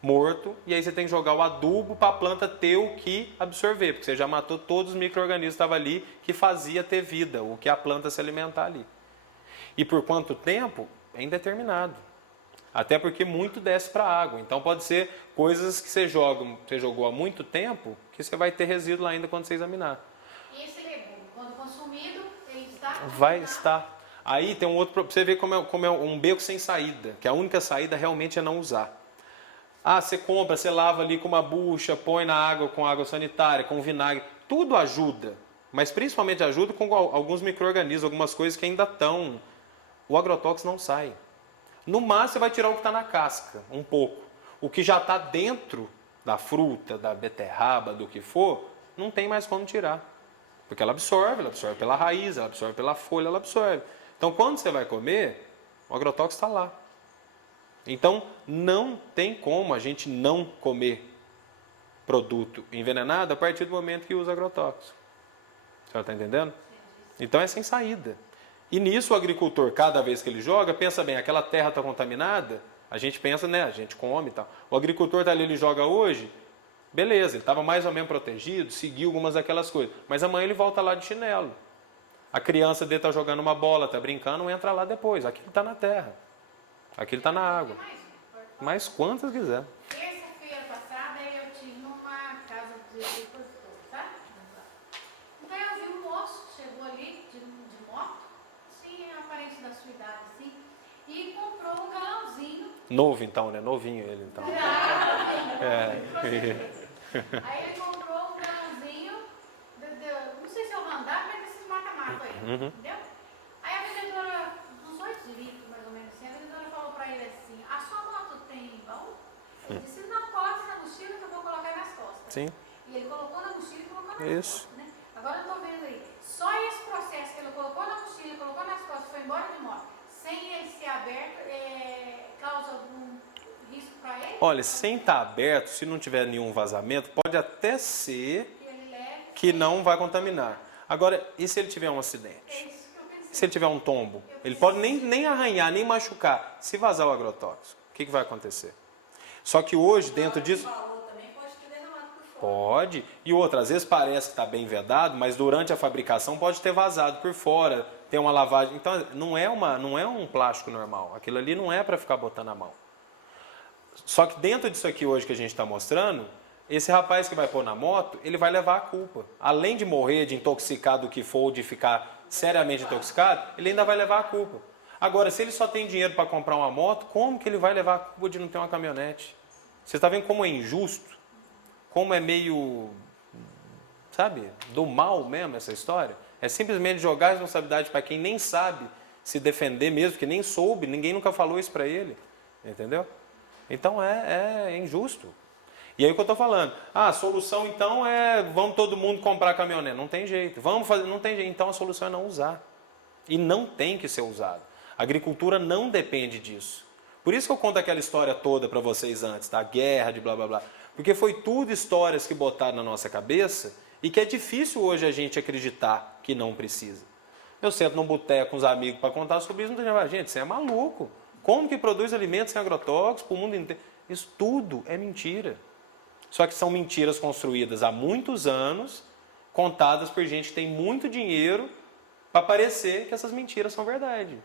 morto, e aí você tem que jogar o adubo para a planta ter o que absorver, porque você já matou todos os micro-organismos que estavam ali, que fazia ter vida, o que a planta se alimentar ali. E por quanto tempo? É indeterminado. Até porque muito desce para a água. Então pode ser coisas que você jogou há muito tempo, que você vai ter resíduo lá ainda quando você examinar. E esse legume, quando consumido, ele está... Vai estar. Aí tem um outro... Você vê como é um beco sem saída, que a única saída realmente é não usar. Ah, você compra, você lava ali com uma bucha, põe na água com água sanitária, com vinagre. Tudo ajuda, mas principalmente ajuda com alguns micro-organismos, algumas coisas que ainda estão... O agrotóxico não sai. No máximo você vai tirar o que está na casca, um pouco. O que já está dentro da fruta, da beterraba, do que for, não tem mais como tirar. Porque ela absorve pela raiz, ela absorve pela folha, ela absorve. Então quando você vai comer, o agrotóxico está lá. Então não tem como a gente não comer produto envenenado a partir do momento que usa agrotóxico. A senhora está entendendo? Então é sem saída. E nisso o agricultor, cada vez que ele joga, pensa bem, aquela terra está contaminada, A gente pensa, né, a gente come e tal. O agricultor tá ali, ele joga hoje, beleza, ele estava mais ou menos protegido, seguiu algumas daquelas coisas. Mas amanhã ele volta lá de chinelo. A criança dele está jogando uma bola, está brincando, entra lá depois. Aquilo está na terra. Aquilo está na água. Mas quantas quiser. Terça-feira passada eu tive numa casa de agricultor, tá? Então eu vi um moço que chegou ali de moto, assim, aparente da sua idade, assim, e comprou um galãozinho. Novo então, né? Novinho ele então. Aí ele comprou um galãozinho, não sei se é o Randap, mas desses mata-mata aí, entendeu? Aí a vendedora, uns 8 litros mais ou menos assim, a vendedora falou pra ele assim, a sua moto tem baú? Ele disse, não, coloque na mochila que eu vou colocar nas costas. Sim. E ele colocou na mochila e colocou nas Isso. costas, né? Agora eu tô vendo aí, só esse processo que ele colocou na mochila, colocou nas costas, foi embora de moto, sem ele ser aberto, causa algum risco para ele? Olha, sem estar aberto, se não tiver nenhum vazamento, pode até ser Que ele leve, que não vai contaminar. Agora, e se ele tiver um é acidente? isso que eu pensei. Se ele tiver um tombo? Ele pode nem arranhar, nem machucar. Se vazar o agrotóxico, o que vai acontecer? Só que hoje, dentro disso... Também pode ter derramado por fora. Pode. E outra, às vezes parece que está bem vedado, mas durante a fabricação pode ter vazado por fora, tem uma lavagem. Então, não é um plástico normal. Aquilo ali não é para ficar botando a mão. Só que dentro disso aqui hoje que a gente está mostrando, esse rapaz que vai pôr na moto, ele vai levar a culpa. Além de morrer, de intoxicar do que for, ou de ficar seriamente intoxicado, ele ainda vai levar a culpa. Agora, se ele só tem dinheiro para comprar uma moto, como que ele vai levar a culpa de não ter uma caminhonete? Você está vendo como é injusto? Como é meio, sabe, do mal mesmo essa história? É simplesmente jogar a responsabilidade para quem nem sabe se defender mesmo, que nem soube, ninguém nunca falou isso para ele. Entendeu? Então é injusto. E aí o que eu estou falando? A solução então é vamos todo mundo comprar caminhonete. Não tem jeito. Vamos fazer, não tem jeito. Então a solução é não usar. E não tem que ser usado. A agricultura não depende disso. Por isso que eu conto aquela história toda para vocês antes, da guerra, de blá blá blá. Porque foi tudo histórias que botaram na nossa cabeça e que é difícil hoje a gente acreditar que não precisa. Eu sento num boteco com os amigos para contar sobre isso, não tem gente, você é maluco. Como que produz alimentos sem agrotóxicos para o mundo inteiro? Isso tudo é mentira. Só que são mentiras construídas há muitos anos, contadas por gente que tem muito dinheiro para parecer que essas mentiras são verdade.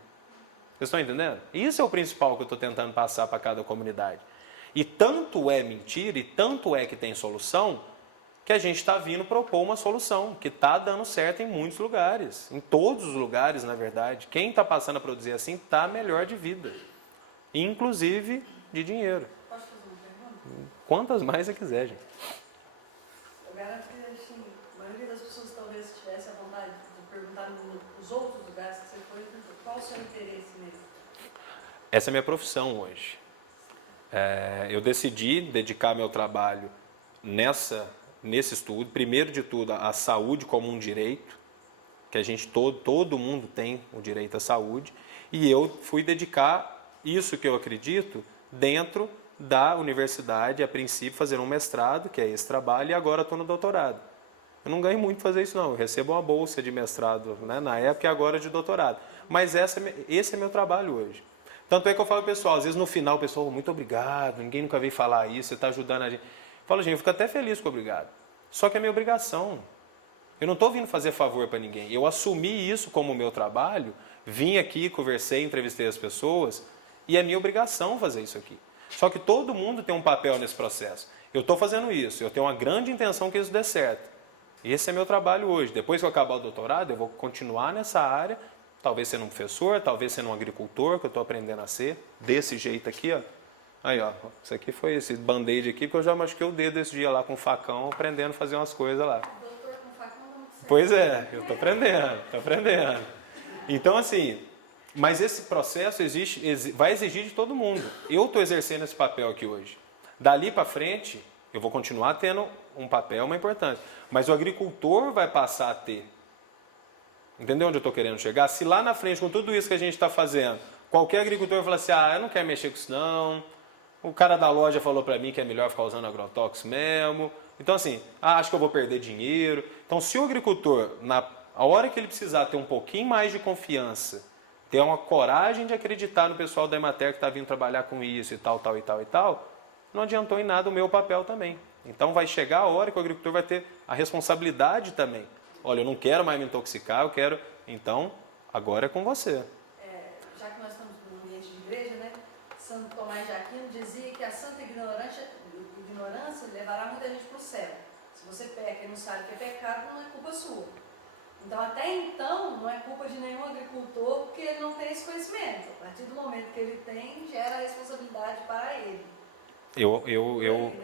Vocês estão entendendo? Isso é o principal que eu estou tentando passar para cada comunidade. E tanto é mentira e tanto é que tem solução, que a gente está vindo propor uma solução, que está dando certo em muitos lugares. Em todos os lugares, na verdade. Quem está passando a produzir assim está melhor de vida. Inclusive de dinheiro. Posso fazer uma pergunta? Quantas mais você quiser, gente. Eu garanto que assim, a maioria das pessoas talvez tivesse a vontade de perguntar nos outros lugares que você foi, qual o seu interesse mesmo? Essa é a minha profissão hoje. Eu decidi dedicar meu trabalho nesse estudo, primeiro de tudo, a saúde como um direito, que a gente, todo mundo tem o direito à saúde, e eu fui dedicar isso que eu acredito dentro da universidade, a princípio fazer um mestrado, que é esse trabalho, e agora estou no doutorado. Eu não ganho muito fazer isso não, eu recebo uma bolsa de mestrado, né, na época e agora de doutorado. Mas esse é meu trabalho hoje. Tanto é que eu falo, pessoal, às vezes no final, o pessoal, muito obrigado, ninguém nunca veio falar isso, você está ajudando a gente. Eu falo, gente, eu fico até feliz com o obrigado. Só que é minha obrigação. Eu não estou vindo fazer favor para ninguém. Eu assumi isso como meu trabalho, vim aqui, conversei, entrevistei as pessoas, e é minha obrigação fazer isso aqui. Só que todo mundo tem um papel nesse processo. Eu estou fazendo isso, eu tenho uma grande intenção que isso dê certo. Esse é meu trabalho hoje. Depois que eu acabar o doutorado, eu vou continuar nessa área, talvez sendo um professor, talvez sendo um agricultor, que eu estou aprendendo a ser, desse jeito aqui, ó. Aí, ó, isso aqui foi esse band-aid aqui, porque eu já machuquei o dedo esse dia lá com o facão, aprendendo a fazer umas coisas lá. Doutor com facão não dá muito certo. Pois é, eu estou aprendendo. Então, assim, mas esse processo vai exigir de todo mundo. Eu estou exercendo esse papel aqui hoje. Dali para frente, eu vou continuar tendo um papel, uma importância. Mas o agricultor vai passar a ter. Entendeu onde eu estou querendo chegar? Se lá na frente, com tudo isso que a gente está fazendo, qualquer agricultor vai falar assim, eu não quero mexer com isso não, o cara da loja falou para mim que é melhor ficar usando agrotóxico mesmo, então assim, acho que eu vou perder dinheiro. Então se o agricultor, a hora que ele precisar ter um pouquinho mais de confiança, ter uma coragem de acreditar no pessoal da Emater que está vindo trabalhar com isso e tal, tal e tal e tal, não adiantou em nada o meu papel também. Então vai chegar a hora que o agricultor vai ter a responsabilidade também. Olha, eu não quero mais me intoxicar, eu quero... Então, agora é com você. Já que nós estamos no ambiente de igreja, né? Santo Tomás de Aquino dizia que a santa ignorância levará muita gente para o céu. Se você peca e não sabe que é pecado, não é culpa sua. Então, até então, não é culpa de nenhum agricultor porque ele não tem esse conhecimento. A partir do momento que ele tem, gera a responsabilidade para ele.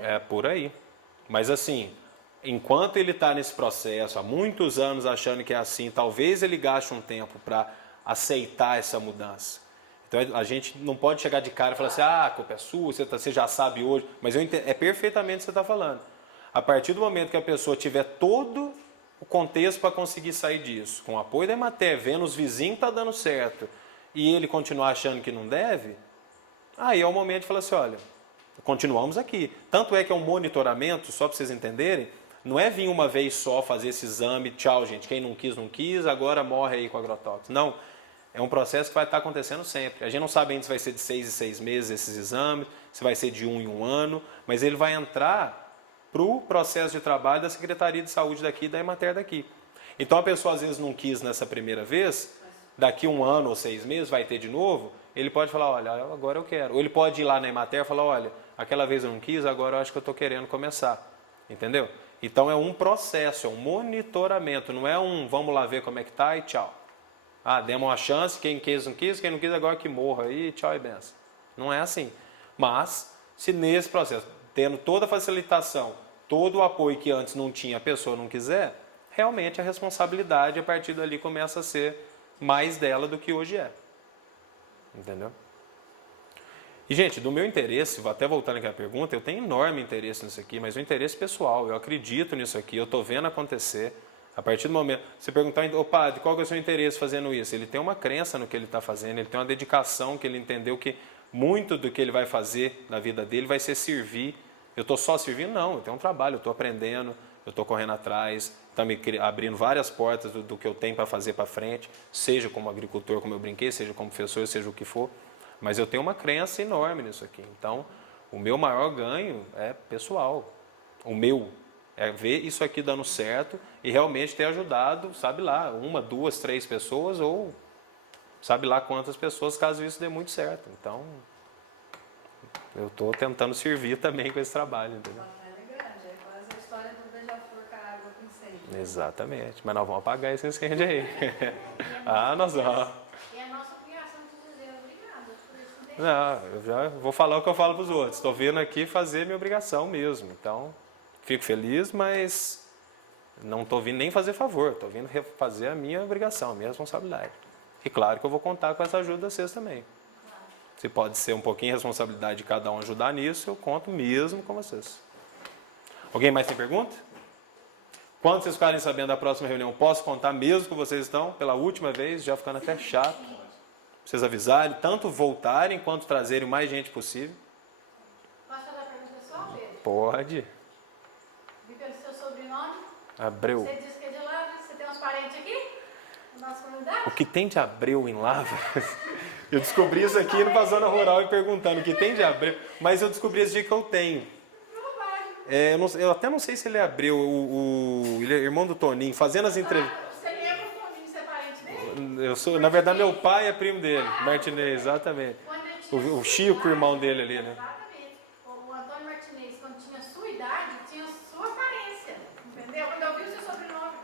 É por aí. Mas assim, enquanto ele está nesse processo, há muitos anos achando que é assim, talvez ele gaste um tempo para aceitar essa mudança. Então a gente não pode chegar de cara e falar assim, a culpa é sua, você já sabe hoje. Mas é perfeitamente o que você está falando. A partir do momento que a pessoa tiver todo o contexto para conseguir sair disso, com o apoio da Emater, vendo os vizinhos que está dando certo, e ele continuar achando que não deve, aí é o momento de falar assim, olha, continuamos aqui. Tanto é que é um monitoramento, só para vocês entenderem, não é vir uma vez só fazer esse exame, tchau gente, quem não quis, não quis, agora morre aí com agrotóxico. Não, é um processo que vai estar acontecendo sempre. A gente não sabe ainda se vai ser de 6 em 6 meses esses exames, se vai ser de 1 em 1 ano, mas ele vai entrar para o processo de trabalho da Secretaria de Saúde daqui e da Emater daqui. Então a pessoa às vezes não quis nessa primeira vez, daqui 1 ano ou 6 meses vai ter de novo, ele pode falar, olha, agora eu quero. Ou ele pode ir lá na Emater e falar, olha, aquela vez eu não quis, agora eu acho que eu estou querendo começar. Entendeu? Então é um processo, é um monitoramento, não é um vamos lá ver como é que está e tchau. Ah, demos uma chance, quem quis não quis, quem não quis agora que morra aí, tchau e benção. Não é assim. Mas, se nesse processo, tendo toda a facilitação, todo o apoio que antes não tinha, a pessoa não quiser, realmente a responsabilidade a partir dali começa a ser mais dela do que hoje é. Entendeu? E, gente, do meu interesse, vou até voltar naquela pergunta, eu tenho enorme interesse nisso aqui, mas o interesse pessoal, eu acredito nisso aqui, eu estou vendo acontecer. A partir do momento, você perguntar, ô padre, qual que é o seu interesse fazendo isso? Ele tem uma crença no que ele está fazendo, ele tem uma dedicação que ele entendeu que muito do que ele vai fazer na vida dele vai ser servir. Eu estou só servindo? Não, eu tenho um trabalho, eu estou aprendendo, eu estou correndo atrás, está me abrindo várias portas do que eu tenho para fazer para frente, seja como agricultor, como eu brinquei, seja como professor, seja o que for. Mas eu tenho uma crença enorme nisso aqui. Então, o meu maior ganho é pessoal. O meu é ver isso aqui dando certo e realmente ter ajudado, sabe lá, 1, 2, 3 pessoas ou sabe lá quantas pessoas, caso isso dê muito certo. Então, eu estou tentando servir também com esse trabalho, entendeu? Batalha grande, é quase a história do beija-flor com a água com incêndio. Exatamente, mas nós vamos apagar esse incêndio aí. Nós vamos. E a nossa obrigação de dizer obrigado por isso. Não, eu já vou falar o que eu falo para os outros. Estou vindo aqui fazer minha obrigação mesmo. Então, fico feliz, mas não estou vindo nem fazer favor. Estou vindo fazer a minha obrigação, a minha responsabilidade. E claro que eu vou contar com essa ajuda de vocês também. Se pode ser um pouquinho a responsabilidade de cada um ajudar nisso, eu conto mesmo com vocês. Alguém mais tem pergunta? Quando vocês ficarem sabendo da próxima reunião, posso contar mesmo com vocês estão, pela última vez, já ficando até chato. Vocês avisarem, tanto voltarem quanto trazerem o mais gente possível. Posso fazer a pergunta pessoal, Pedro? Pode. Vi pelo seu sobrenome. Abreu. Você disse que é de Lavras. Você tem uns parentes aqui? Na nossa comunidade? O que tem de Abreu em Lavras? Eu descobri isso aqui indo para a zona rural e perguntando o que tem de Abreu. Mas eu descobri esse dia que eu tenho. Eu até não sei se ele é Abreu, ele é irmão do Toninho, fazendo as entrevistas. Você lembra o Toninho, você é parente dele? Na verdade, meu pai é primo dele, Martinez, exatamente. O Chico, o irmão dele ali, né? Exatamente. O Antônio Martinez, quando tinha sua idade, tinha sua aparência. Entendeu? Quando eu vi o seu sobrenome,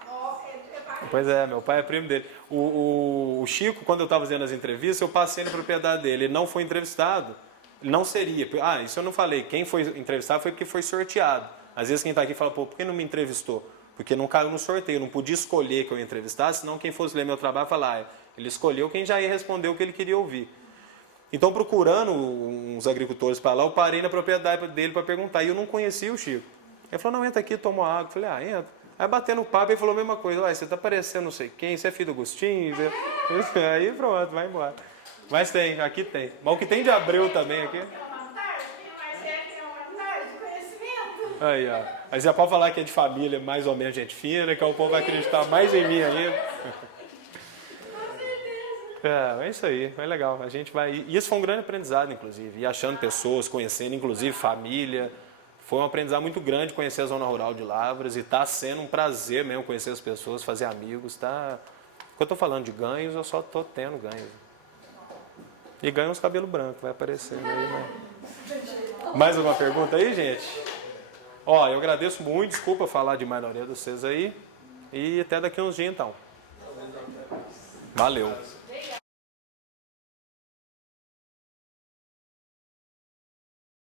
é parente. Pois é, meu pai é primo dele. O Chico, quando eu estava fazendo as entrevistas, eu passei na propriedade dele, ele não foi entrevistado. Não seria. Isso eu não falei. Quem foi entrevistado foi porque foi sorteado. Às vezes quem está aqui fala, pô, por que não me entrevistou? Porque não caiu no sorteio, não podia escolher que eu ia entrevistar, senão quem fosse ler meu trabalho falar, ele escolheu quem já ia responder o que ele queria ouvir. Então, procurando uns agricultores para lá, eu parei na propriedade dele para perguntar, e eu não conhecia o Chico. Ele falou, não, entra aqui, toma água. Eu falei, entra. Aí batendo o papo, ele falou a mesma coisa, você está parecendo não sei quem, você é filho do Agostinho? Aí pronto, vai embora. Mas tem, aqui tem. Mas o que tem de Abreu também aqui? Aí, ó. Aí você pode falar que é de família, mais ou menos gente fina, que o povo vai acreditar mais em mim ainda. É isso aí, é legal. A gente vai. E isso foi um grande aprendizado, inclusive. E achando pessoas, conhecendo, inclusive família. Foi um aprendizado muito grande conhecer a zona rural de Lavras. E está sendo um prazer mesmo conhecer as pessoas, fazer amigos. Tá... Quando eu estou falando de ganhos, eu só estou tendo ganhos. E ganha uns cabelos brancos, vai aparecer aí, né? Mais alguma pergunta aí, gente? Ó, eu agradeço muito, desculpa falar demais na orelha de vocês aí. E até daqui uns dias então. Valeu.